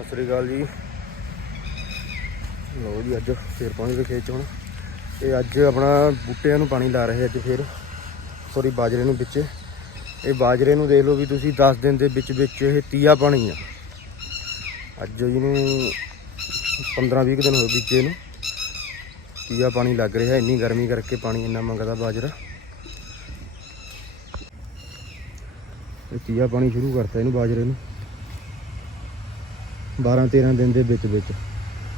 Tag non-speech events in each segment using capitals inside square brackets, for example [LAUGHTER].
ਸਤਿ ਸ੍ਰੀ ਅਕਾਲ ਜੀ। ਲਓ ਜੀ, ਅੱਜ ਫੇਰ ਪਾਣੀ ਗਏ ਖੇਤ 'ਚ ਹੁਣ। ਇਹ ਅੱਜ ਆਪਣਾ ਬੂਟਿਆਂ ਨੂੰ ਪਾਣੀ ਲਾ ਰਹੇ ਅੱਜ ਫੇਰ। ਸੋਰੀ ਬਾਜਰੇ ਨੂੰ ਵਿੱਚ। ਇਹ ਬਾਜਰੇ ਨੂੰ ਦੇਖ ਲਓ ਵੀ ਤੁਸੀਂ 10 ਦਿਨ ਦੇ ਵਿੱਚ ਵਿੱਚ ਇਹ ਤੀਆ ਪਾਣੀ ਆ। ਅੱਜ ਇਹਨੂੰ 15 20 ਦਿਨ ਹੋਏ ਬੀਜੇ ਨੂੰ। ਤੀਆ ਪਾਣੀ ਲੱਗ ਰਿਹਾ, ਇੰਨੀ ਗਰਮੀ ਕਰਕੇ ਪਾਣੀ ਇੰਨਾ ਮੰਗਦਾ ਬਾਜਰਾ। ਇਹ ਤੀਆ ਪਾਣੀ ਸ਼ੁਰੂ ਕਰਤਾ ਇਹਨੂੰ ਬਾਜਰੇ ਨੂੰ। 12 13 ਦਿਨ ਦੇ ਵਿੱਚ ਵਿੱਚ।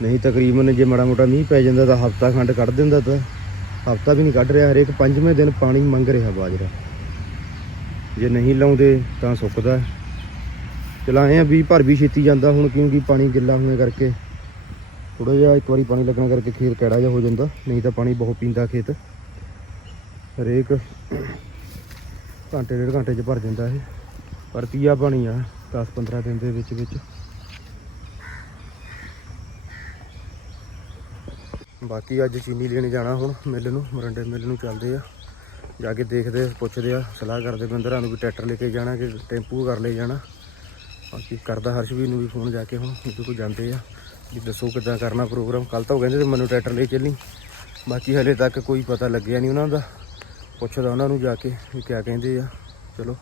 ਨਹੀਂ, ਤਕਰੀਬਨ ਜੇ ਮਾੜਾ ਮੋਟਾ ਮੀਂਹ ਪੈ ਜਾਂਦਾ ਤਾਂ ਹਫਤਾ ਖੰਡ ਕੱਢ ਦਿੰਦਾ ਤਾਂ। ਹਫਤਾ ਵੀ ਨਹੀਂ ਕੱਢ ਰਿਹਾ, ਹਰੇਕ ਪੰਜਵੇਂ ਦਿਨ ਪਾਣੀ ਮੰਗ ਰਿਹਾ ਬਾਜਰਾ। ਜੇ ਨਹੀਂ ਲਾਉਂਦੇ ਤਾਂ ਸੁੱਕਦਾ। ਚਲਾਏ ਆ ਵੀ ਭਰ ਵੀ ਛੇਤੀ ਜਾਂਦਾ ਹੁਣ, ਕਿਉਂਕਿ ਪਾਣੀ ਗਿੱਲਾ ਹੋਣੇ ਕਰਕੇ। ਥੋੜਾ ਜਿਹਾ ਇੱਕ ਵਾਰੀ ਪਾਣੀ ਲੱਗਣ ਕਰਕੇ ਖੇਤ ਕਿਹੜਾ ਜਿਹਾ ਹੋ ਜਾਂਦਾ, ਨਹੀਂ ਤਾਂ ਪਾਣੀ ਬਹੁਤ ਪੀਂਦਾ ਖੇਤ। ਹਰੇਕ ਘੰਟੇ ਡੇਢ ਘੰਟੇ 'ਚ ਭਰ ਜਾਂਦਾ ਇਹ। ਪਰ ਤੀਆ ਪਾਣੀ ਆ 10 15 ਦਿਨ ਦੇ ਵਿੱਚ ਵਿੱਚ। ਬਾਕੀ ਅੱਜ ਚੀਨੀ ਲੈਣ ਜਾਣਾ ਹੁਣ ਮਿੱਲ ਨੂੰ, ਮਰੰਡੇ ਮਿੱਲ ਨੂੰ ਚੱਲਦੇ ਆ। ਜਾ ਕੇ ਦੇਖਦੇ ਪੁੱਛਦੇ ਆ, ਸਲਾਹ ਕਰਦੇ ਬੰਦਰਾਂ ਨੂੰ ਵੀ ਟਰੈਕਟਰ ਲੈ ਕੇ ਜਾਣਾ ਕਿ ਟੈਂਪੂ ਕਰ ਲੈ ਜਾਣਾ। ਬਾਕੀ ਕਰਦਾ ਹਰਸ਼ਵੀਰ ਨੂੰ ਵੀ ਫੋਨ ਜਾ ਕੇ ਹੁਣ ਉਹਦੇ ਕੋਲ ਜਾਂਦੇ ਆ। ਵੀ ਦੱਸੋ ਕਿੱਦਾਂ ਕਰਨਾ ਪ੍ਰੋਗਰਾਮ। ਕੱਲ ਤਾਂ ਉਹ ਕਹਿੰਦੇ ਮੈਨੂੰ ਟਰੈਕਟਰ ਲੈ ਚੱਲੀ। ਬਾਕੀ ਹਲੇ ਤੱਕ ਕੋਈ ਪਤਾ ਲੱਗਿਆ ਨਹੀਂ ਉਹਨਾਂ ਦਾ। ਪੁੱਛਦਾ ਉਹਨਾਂ ਨੂੰ ਜਾ ਕੇ ਵੀ ਕਿਆ ਕਹਿੰਦੇ ਆ। ਚਲੋ।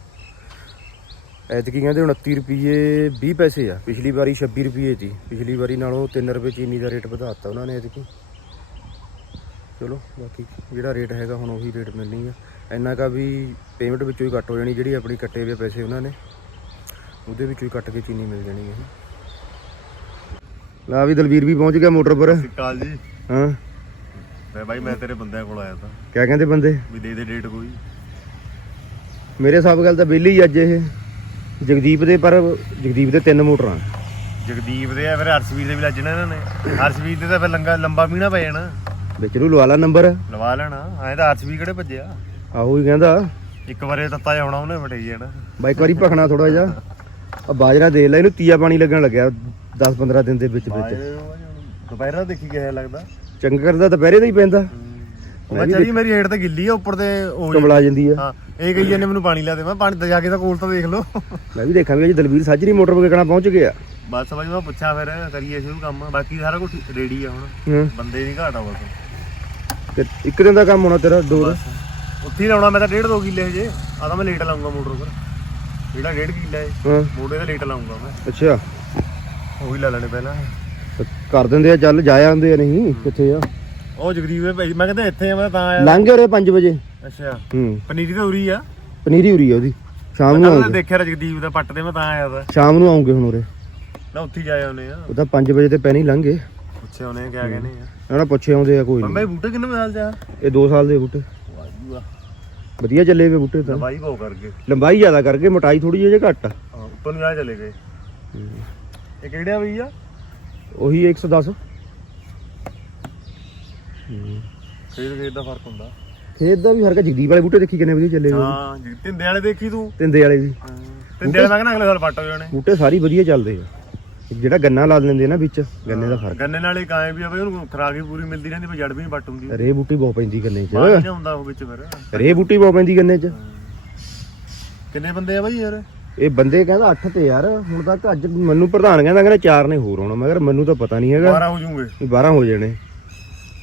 ਐਤਕੀ ਕਹਿੰਦੇ 29 ਰੁਪਏ 20 ਪੈਸੇ ਆ। ਪਿਛਲੀ ਵਾਰੀ 26 ਰੁਪਏ ਸੀ ਪਿਛਲੀ ਵਾਰੀ ਨਾਲੋਂ 3 ਰੁਪਏ ਚੀਨੀ ਦਾ ਰੇਟ ਵਧਾਤਾ ਉਹਨਾਂ ਨੇ ਐਤਕੀ। ਚਲੋ ਬਾਕੀ ਜਿਹੜਾ ਰੇਟ ਹੈਗਾ ਹੁਣ ਉਹੀ ਰੇਟ ਮਿਲਣੀ ਆ। ਇੰਨਾ ਕਾ ਵੀ ਪੇਮੈਂਟ ਵਿੱਚੋਂ ਹੀ ਕੱਟ ਹੋ ਜਾਣੀ ਜਿਹੜੀ ਆਪਣੀ ਕੱਟੇ ਹੋਏ ਪੈਸੇ ਉਹਨਾਂ ਨੇ। ਉਹਦੇ ਵਿੱਚੋਂ ਹੀ ਕੱਟ ਕੇ ਚੀਨੀ ਮਿਲ ਜਾਣੀ ਹੈ ਲਾ ਵੀ ਦਲਵੀਰ ਵੀ ਪਹੁੰਚ ਗਿਆ ਮੋਟਰ ਪਰ। ਅਕਾਲ ਜੀ। ਹਾਂ। ਮੈਂ ਬਾਈ ਮੈਂ ਤੇਰੇ ਬੰਦਿਆਂ ਕੋਲ ਆਇਆ ਤਾਂ। ਕਿਆ ਕਹਿੰਦੇ ਬੰਦੇ? ਵੀ ਦੇ ਦੇ ਡੇਟ ਕੋਈ। ਮੇਰੇ ਹਿਸਾਬ ਗੱਲ ਤਾਂ ਹੀ ਅੱਜ ਇਹ। ਜਗਦੀਪ ਦੇ ਪਰ ਜਗਦੀਪ ਦੇ ਤਿੰਨ ਮੋਟਰਾਂ। ਜਗਦੀਪ ਦੇ ਆ ਫਿਰ ਹਰਸ਼ਵੀਰ ਦੇ ਵੀ ਲੱਜਣਾ ਇਹਨਾਂ ਨੇ। ਹਰਸ਼ਵੀਰ ਦੇ ਤਾਂ ਫਿਰ ਲੰਗਾ ਲੰਬਾ ਮੀਣਾ ਪੈ ਜਾਣਾ। ਵਿੱਚ ਨੂੰ ਲਵਾ ਲਾ ਨੰਬਰ। ਲਵਾ ਲੈਣਾ ਐਂ ਤਾਂ ਹਰਸ਼ਵੀਰ ਕਿਹੜੇ ਭੱਜਿਆ ਆਹੋ ਹੀ ਕਹਿੰਦਾ। ਇੱਕ ਵਾਰੇ ਤੱਤਾ ਜਾਣਾ ਉਹਨੇ ਫਟੇ ਜਾਣਾ। ਬਾਈ ਇੱਕ ਵਾਰੀ ਭਖਣਾ ਥੋੜਾ ਜਿਹਾ। ਆ ਬਾਜਰਾ ਦੇ ਲੈ ਇਹਨੂੰ ਤੀਆ ਪਾਣੀ ਲੱਗਣ ਲੱਗਿਆ 10 15 ਦਿਨ ਦੇ ਵਿੱਚ ਵਿੱਚ। ਦੁਪਹਿਰਾਂ ਦੇਖੀ ਕਿਹਾ ਲੱਗਦਾ। ਚੰਗਾ ਕਰਦਾ ਦੁਪਹਿਰੇ ਦਾ ਹੀ ਪੈਂਦਾ। ਮੈਂ ਚੜੀ ਮੇਰੀ ਹੇਠ ਤੇ ਗਿੱਲੀ ਆ ਉੱਪਰ ਤੇ ਉਹ ਕਮਲਾ ਜਾਂਦੀ ਆ। ਹਾਂ ਇਹ ਕਹੀ ਜਾਂਦੇ ਮੈਨੂੰ ਪਾਣੀ ਲਾ ਦੇ। ਮੈਂ ਪਾਣੀ ਤੇ ਜਾ ਕੇ ਤਾਂ ਕੋਲ ਤਾਂ ਦੇਖ ਲਓ। ਮੈਂ ਵੀ ਦੇਖਾਂਗਾ ਜੀ ਦਲਵੀਰ ਸਾਜਰੀ ਮੋਟਰ ਵਗੈਰਾ ਪਹੁੰਚ ਗਿਆ ਬਸ ਬਾਈ ਮੈਂ ਪੁੱਛਿਆ ਫਿਰ ਕਰੀਏ ਸ਼ੁਰੂ ਕੰਮ। ਬਾਕੀ ਸਾਰਾ ਕੁਝ ਰੈਡੀ ਆ ਹੁਣ। ਬੰਦੇ ਨਹੀਂ ਘਾਟ ਬਸ ਤੇ ਇੱਕ ਦਿਨ ਦਾ ਕੰਮ ਹੋਣਾ ਤੇਰਾ ਦੋ ਦਾ ਉੱਥੇ ਹੀ ਲਾਉਣਾ ਮੈਂ ਤਾਂ ਡੇਢ ਦੋ ਕਿੱਲੇ ਹਜੇ। ਆ ਤਾਂ ਮੈਂ ਲੇਟ ਲਾਉਂਗਾ ਮੋਟਰ ਪਰ ਜਿਹੜਾ ਡੇਢ ਕਿੱਲਾ ਹੈ। ਹਾਂ। ਦਾ ਲੇਟ ਲਾਉਂਗਾ ਮੈਂ। ਅੱਛਾ। ਉਹ ਹੀ ਲੈ ਲੈਣੇ ਪਹਿਲਾਂ। ਤੇ ਕਰ ਦਿੰਦੇ ਆ ਚੱਲ ਜਾ ਆਉਂਦੇ ਆ ਨਹੀਂ ਕਿੱਥੇ ਆ? ਉਹ ਜਗਦੀਪ ਦੇ ਭਾਈ ਮੈਂ ਕਹਿੰਦਾ ਇੱਥੇ ਆ ਮੈਂ ਤਾਂ ਆਇਆ। ਲੰਘ ਗਏ ਉਰੇ 5 ਵਜੇ। ਅੱਛਾ। ਹੂੰ। ਪਨੀਰੀ ਤਾਂ ਉਰੀ ਆ। ਪਨੀਰੀ ਉਰੀ ਆ ਉਹਦੀ। ਸ਼ਾਮ ਨੂੰ ਮੈਂ ਆਉਂਗੇ। ਦੇਖਿਆ ਰ ਜਗਦੀਪ ਦਾ ਪੱਟ ਤੇ ਮੈਂ ਤਾਂ ਆਇਆ ਵਾ। ਸ਼ਾਮ ਨੂੰ ਆਉਂਗੇ ਹੁਣ ਉਰੇ। ਨਾ ਉੱਥੇ ਹੀ ਜਾਏ ਉਹਨੇ ਆ। ਉਹ ਤਾਂ 5 ਵਜੇ ਤੇ ਪੈਣੀ ਲੰਘੇ ਪੁੱਛਿਆ ਉਹਨੇ ਕਿਆ ਕਹਿੰਦੇ ਆ। ਉਹਨਾਂ ਪੁੱਛੇ ਆਉਂਦੇ ਆ ਕੋਈ ਬੰਬੇ ਨਹੀਂ। ਬੂਟੇ ਕਿੰਨੇ ਸਾਲ ਜਾ ਇਹ 2 ਸਾਲ ਦੇ ਬੂਟੇ। ਵਾਜੂ ਆ। ਵਧੀਆ ਚੱਲੇ ਵੇ ਬੂਟੇ ਤਾਂ। ਦਵਾਈ ਬਹੁ ਕਰਕੇ। ਲੰਬਾਈ ਜ਼ਿਆਦਾ ਕਰਕੇ ਮੋਟਾਈ ਥੋੜੀ ਜਿਹੀ ਘੱਟ ਆ। ਹਾਂ ਉੱਪਰ ਨੂੰ ਆ ਚਲੇ ਗਏ। ਇਹ ਕਿਹੜਿਆ ਬਈ ਆ? ਉਹੀ 110 ਖੇਤ ਖੇਤ ਦਾ ਫ਼ਰਕ ਹੁੰਦਾ। ਖੇਤ ਦਾ ਵੀ ਫ਼ਰਕ ਆ, ਜਗਦੀਪ ਵਾਲੇ ਬੂਟੇ ਦੇਖੀ ਕਿੰਨੇ ਵਧੀਆ ਚੱਲੇ ਹੋਏ। ਹਾਂ ਜੀ ਤਿੰਦੇ ਵਾਲੇ ਦੇਖੀ ਤੂੰ? ਤਿੰਦੇ ਵਾਲੇ ਵੀ। ਤਿੰਦੇ ਵਾਲੇ ਮੈਂ ਕਹਿੰਦਾ ਅਗਲੇ ਸਾਲ ਹੋ ਜਾਣੇ। ਬੂਟੇ ਸਾਰੀ ਵਧੀਆ ਚੱਲਦੇ ਆ। ਜਿਹੜਾ ਗੰਨਾ ਲਾ ਦਿੰਦੇ ਆ ਨਾ ਵਿੱਚ ਗੰਨੇ ਦਾ ਫ਼ਰਕ। ਗੰਨੇ ਨਾਲ ਇੱਕ ਆਏ ਵੀ ਆ ਬਈ ਉਹਨੂੰ ਖਰਾਕ ਵੀ ਪੂਰੀ ਮਿਲਦੀ ਰਹਿੰਦੀ ਪਰ ਜੜ ਵੀ ਨਹੀਂ ਹੁੰਦੀ। ਰੇ ਬੂਟੀ ਬਹੁਤ ਪੈਂਦੀ ਗੰਨੇ 'ਚ। ਨਹੀਂ ਹੁੰਦਾ ਉਹ ਵਿੱਚ ਫਿਰ। ਰੇ ਬੂਟੀ ਬਹੁਤ ਪੈਂਦੀ ਗੰਨੇ 'ਚ। ਕਿੰਨੇ ਬੰਦੇ ਆ ਬਾਈ ਯਾਰ? ਇਹ ਬੰਦੇ ਕਹਿੰਦਾ 8 ਤੇ ਯਾਰ ਹੁਣ ਤੱਕ ਅੱਜ ਮੈਨੂੰ ਪ੍ਰਧਾਨ ਕਹਿੰਦਾ ਕਹਿੰਦਾ 4 ਨੇ ਹੋਰ ਆਉਣਾ। ਮਗਰ ਮੈਨੂੰ ਤਾਂ ਪਤਾ ਨਹੀਂ ਹੈਗਾ 12 ਹੋ ਜੂਗੇ ਵੀ 12 ਹੋ ਜਾਣੇ।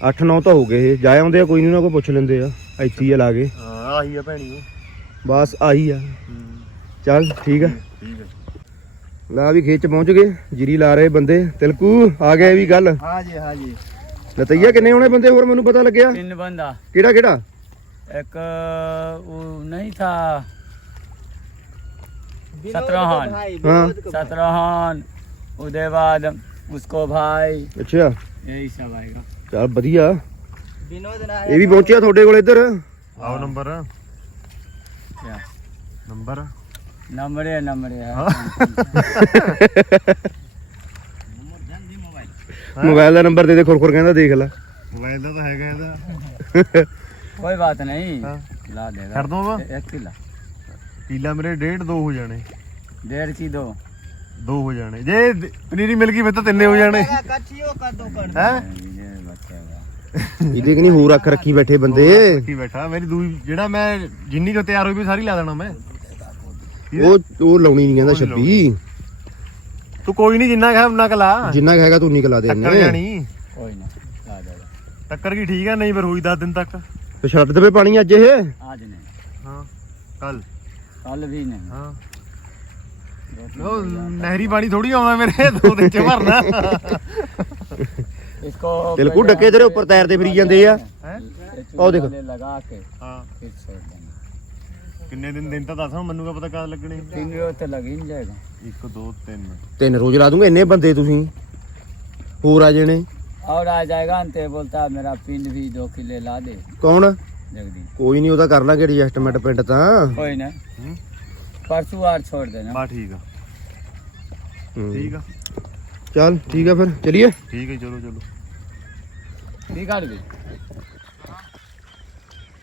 8 9 ਤਾਂ ਹੋ ਗਏ ਇਹ। ਜਾ ਆਉਂਦੇ ਆ ਕੋਈ ਨਹੀਂ ਉਹਨਾਂ ਕੋਲ ਪੁੱਛ ਲੈਂਦੇ ਆ। ਇੱਥੇ ਹੀ ਆ ਲਾ ਕੇ। ਹਾਂ ਆਹੀ ਆ ਭੈਣੀ ਬਸ ਆਹੀ ਆ। ਚੱਲ ਠੀਕ ਆ। ਲਾ ਵੀ ਖੇਤ ਚ ਪਹੁੰਚ ਗਏ ਜੀਰੀ ਲਾ ਰਹੇ ਬੰਦੇ ਤਿਲਕੂ ਆ ਗਏ ਵੀ ਗੱਲ हाँ जी हाँ जी ਲਤਈਆ ਕਿੰਨੇ ਹੋਣੇ ਬੰਦੇ ਹੋਰ ਮੈਨੂੰ ਪਤਾ ਲੱਗਿਆ तीन बंदा ਕਿਹੜਾ ਕਿਹੜਾ एक वो नहीं था सत्रहन ਹਾਂ सत्रहन उसके बाद उसको भाई ਅੱਛਾ यही सब आएगा ਚੱਲ ਵਧੀਆ ਇਹ ਵੀ ਪਹੁੰਚਿਆ ਤੁਹਾਡੇ ਕੋਲ ਇੱਧਰ ਆਓ ਨੰਬਰ क्या ਨੰਬਰ ਮੋਬਾਈਲ [LAUGHS] ਦਾ ਨੰਬਰ ਦੇ ਦੇ ਖੁਰਖੁਰ ਕਹਿੰਦਾ ਦੇਖ ਲੈ। ਮੋਬਾਈਲ ਦਾ ਤਾਂ ਹੈਗਾ ਇਹਦਾ। ਕੋਈ ਬਾਤ ਨਹੀਂ। ਲਾ ਦੇ ਛੱਡ ਦੋ ਇੱਕ ਕਿਲਾ ਕਿਲਾ ਮੇਰੇ ਡੇਢ ਦੋ ਹੋ ਜਾਣੇ। ਡੇਢ ਕੀ ਦੋ? ਦੋ ਹੋ ਜਾਣੇ। ਜੇ ਪਨੀਰੀ ਮਿਲ ਗਈ ਫਿਰ ਤਾਂ ਤਿੰਨੇ ਹੋ ਜਾਣੇ। ਕੱਠੀ ਉਹ ਕਦੋਂ ਕੱਢ। ਹੈ? ਇਹਦੇ ਕਿ ਨਹੀਂ ਹੋਰ ਅੱਖ ਰੱਖੀ ਬੈਠੇ ਬੰਦੇ। ਰੱਖੀ ਬੈਠਾ। ਮੇਰੀ ਦੂਜੀ ਜਿਹੜਾ ਮੈਂ ਜਿੰਨੀ ਕੋ ਤਿਆਰ ਹੋਈ ਵੀ ਸਾਰੀ ਲਾ ਦੇਣਾ ਮੈਂ। ਉਹ ਉਹ ਲਾਉਣੀ ਨਹੀਂ ਕਹਿੰਦਾ 26 ਤੂੰ ਕੋਈ ਨਹੀਂ ਜਿੰਨਾ ਕਹੇ ਉਨਾ ਕਲਾ ਜਿੰਨਾ ਕੁ ਹੈਗਾ ਤੂੰ ਨਿਕਲਾ ਦੇ ਟੱਕਰ ਜਾਣੀ कोई ना ला देगा ਟੱਕਰ ਕੀ ਠੀਕ ਆ ਨਹੀਂ ਫਿਰ ਹੋਈ 10 ਦਿਨ ਤੱਕ ਤੇ ਛੱਡ ਦੇਵੇ ਪਾਣੀ ਅੱਜ ਇਹ आज नहीं ਹਾਂ ਕੱਲ कल भी नहीं ਹਾਂ दो तीन ਉਹ दिन बाद। ਨਹਿਰੀ ਪਾਣੀ ਥੋੜੀ ਆਉਂਦਾ ਮੇਰੇ ਦੋ ਦਿਨ ਚ ਭਰਨਾ इसको ਤਿਲਕੂ पहले ਡੱਕੇ ਤੇਰੇ ਉੱਪਰ ਤੈਰਦੇ ਫਿਰੀ ਜਾਂਦੇ ਆ ਹੈ ये ओ देखो। चूल्हे लगा के ਹਾਂ फिर छोड़ देंगे ਕਿੰਨੇ ਦਿਨ ਦਿਨ ਤਾਂ ਦੱਸ ਹੁਣ ਮੈਨੂੰ ਕਾ ਪਤਾ ਕਦ ਲੱਗਣੇ तीन रोज तो लग ही नहीं जाएगा 1 2 3 ਤਿੰਨ ਰੋਜ਼ ਲਾ ਦੂੰਗੇ ਇੰਨੇ ਬੰਦੇ ਤੁਸੀਂ ਹੋਰ ਆ ਜਾਣੇ और आ जाएगा अंते बोलता है, मेरा पिंड भी दो किले ला दे ਕੌਣ जगदी ਕੋਈ ਨਹੀਂ ਉਹਦਾ ਕਰ ਲਾਂਗੇ ਐਡਜਸਟਮੈਂਟ ਪਿੰਡ ਤਾਂ कोई ना ਹੂੰ परसों आर छोड़ देना ਬਾ ਠੀਕ ਆ ਹੂੰ। ਠੀਕ ਆ ਚੱਲ ਠੀਕ ਆ ਫਿਰ ਚਲਿਏ ਠੀਕ ਹੈ ਚਲੋ ਚਲੋ ठीक है भी